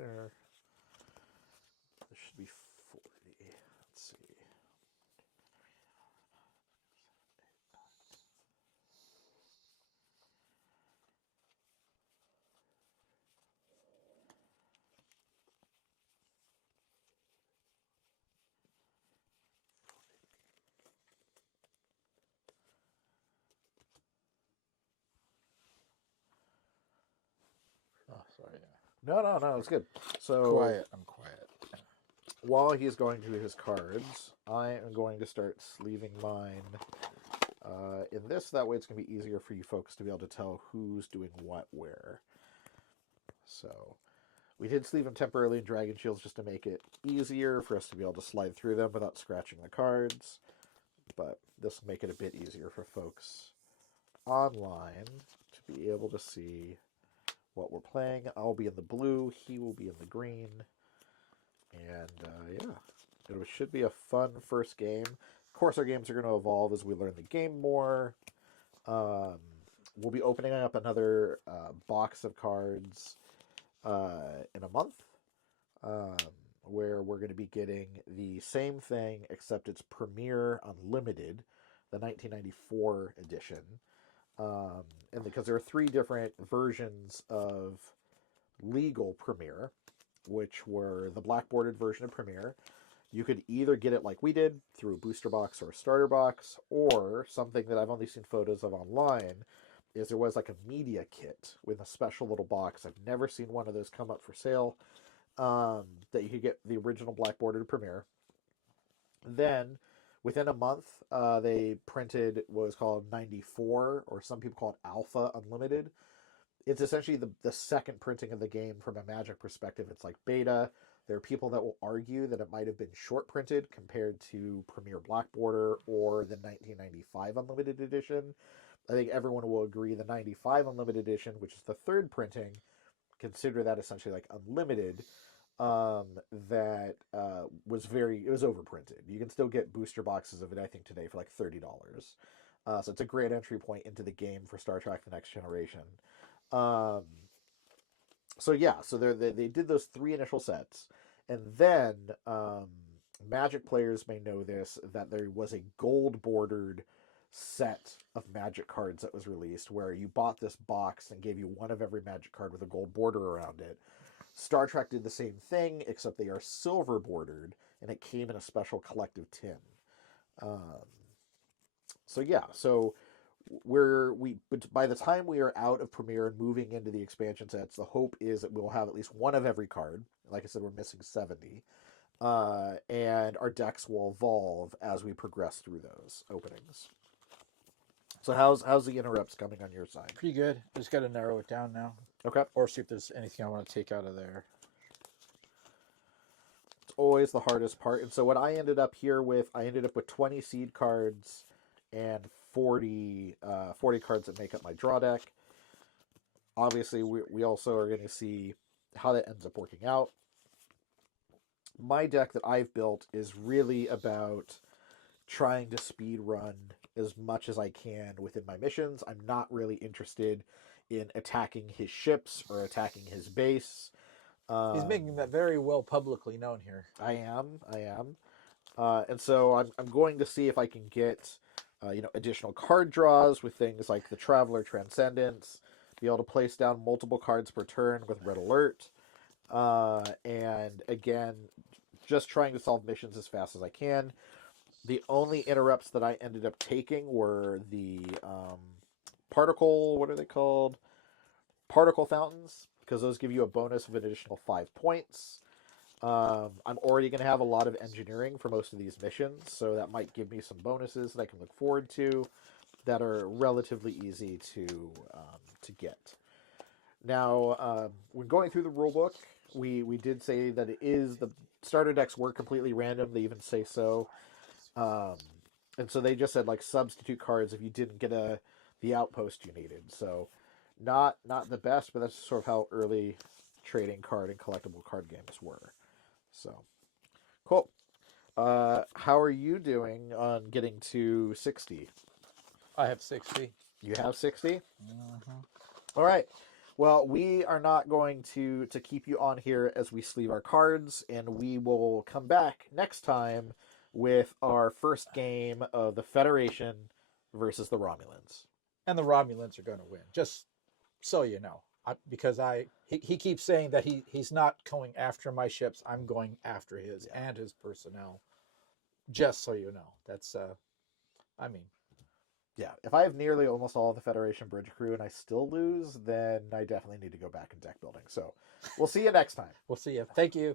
there. This should be 40. Let's see. Oh, sorry. No, it's good. So Quiet. I'm quiet. while he's going through his cards, I am going to start sleeving mine in this. That way it's going to be easier for you folks to be able to tell who's doing what where. So we did sleeve them temporarily in Dragon Shields just to make it easier for us to be able to slide through them without scratching the cards. But this will make it a bit easier for folks online to be able to see what we're playing. I'll be in the blue, he will be in the green. And yeah, it should be a fun first game. Of course, our games are going to evolve as we learn the game more. We'll be opening up another box of cards in a month, where we're going to be getting the same thing, except it's Premier Unlimited, the 1994 edition. And because there are 3 different versions of legal Premier, which were the black bordered version of Premier. You could either get it like we did through a booster box or a starter box, or something that I've only seen photos of online is there was like a media kit with a special little box. I've never seen one of those come up for sale, that you could get the original black bordered Premier. Then within a month, they printed what was called 94, or some people call it Alpha Unlimited. It's essentially the second printing of the game from a Magic perspective. It's like beta. There are people that will argue that it might have been short printed compared to Premier Black Border or the 1995 Unlimited Edition. I think everyone will agree the 95 Unlimited Edition, which is the third printing, consider that essentially like unlimited. That was it was overprinted. You can still get booster boxes of it, I think, today for like $30. So it's a great entry point into the game for Star Trek: The Next Generation. So yeah, so they did those 3 initial sets, and then Magic players may know this, that there was a gold bordered set of Magic cards that was released, where you bought this box and gave you one of every Magic card with a gold border around it. Star Trek did the same thing, except they are silver bordered, and it came in a special collective tin. Um, so yeah, so by the time we are out of Premiere and moving into the expansion sets, the hope is that we'll have at least one of every card. Like I said, we're missing 70, and our decks will evolve as we progress through those openings. So how's the interrupts coming on your side? Pretty good. I just got to narrow it down now. Okay. Or see if there's anything I want to take out of there. It's always the hardest part. And so what I ended up with 20 seed cards and 40 cards that make up my draw deck. Obviously, we also are going to see how that ends up working out. My deck that I've built is really about trying to speed run as much as I can within my missions. I'm not really interested in attacking his ships or attacking his base. He's making that very well publicly known here. I am. And so I'm going to see if I can get additional card draws with things like the Traveler Transcendence, be able to place down multiple cards per turn with Red Alert, and again, just trying to solve missions as fast as I can. The only interrupts that I ended up taking were the what are they called? Particle fountains, because those give you a bonus of an additional 5 points. I'm already going to have a lot of engineering for most of these missions, so that might give me some bonuses that I can look forward to that are relatively easy to get. Now, when going through the rulebook, we did say that the starter decks were completely random. They even say so. And so they just said like substitute cards if you didn't get the outpost you needed. So not the best, but that's sort of how early trading card and collectible card games were. So cool. How are you doing on getting to 60? I have 60. You have 60? Mm-hmm. All right. Well, we are not going to keep you on here as we sleeve our cards, and we will come back next time with our first game of the Federation versus the Romulans. And the Romulans are going to win. Just so you know, because he keeps saying that he's not going after my ships. I'm going after his Yeah. and his personnel. Just so you know, that's I mean, Yeah, if I have nearly almost all of the Federation bridge crew and I still lose, then I definitely need to go back and deck building. So we'll see you next time. we'll see you. Thank you.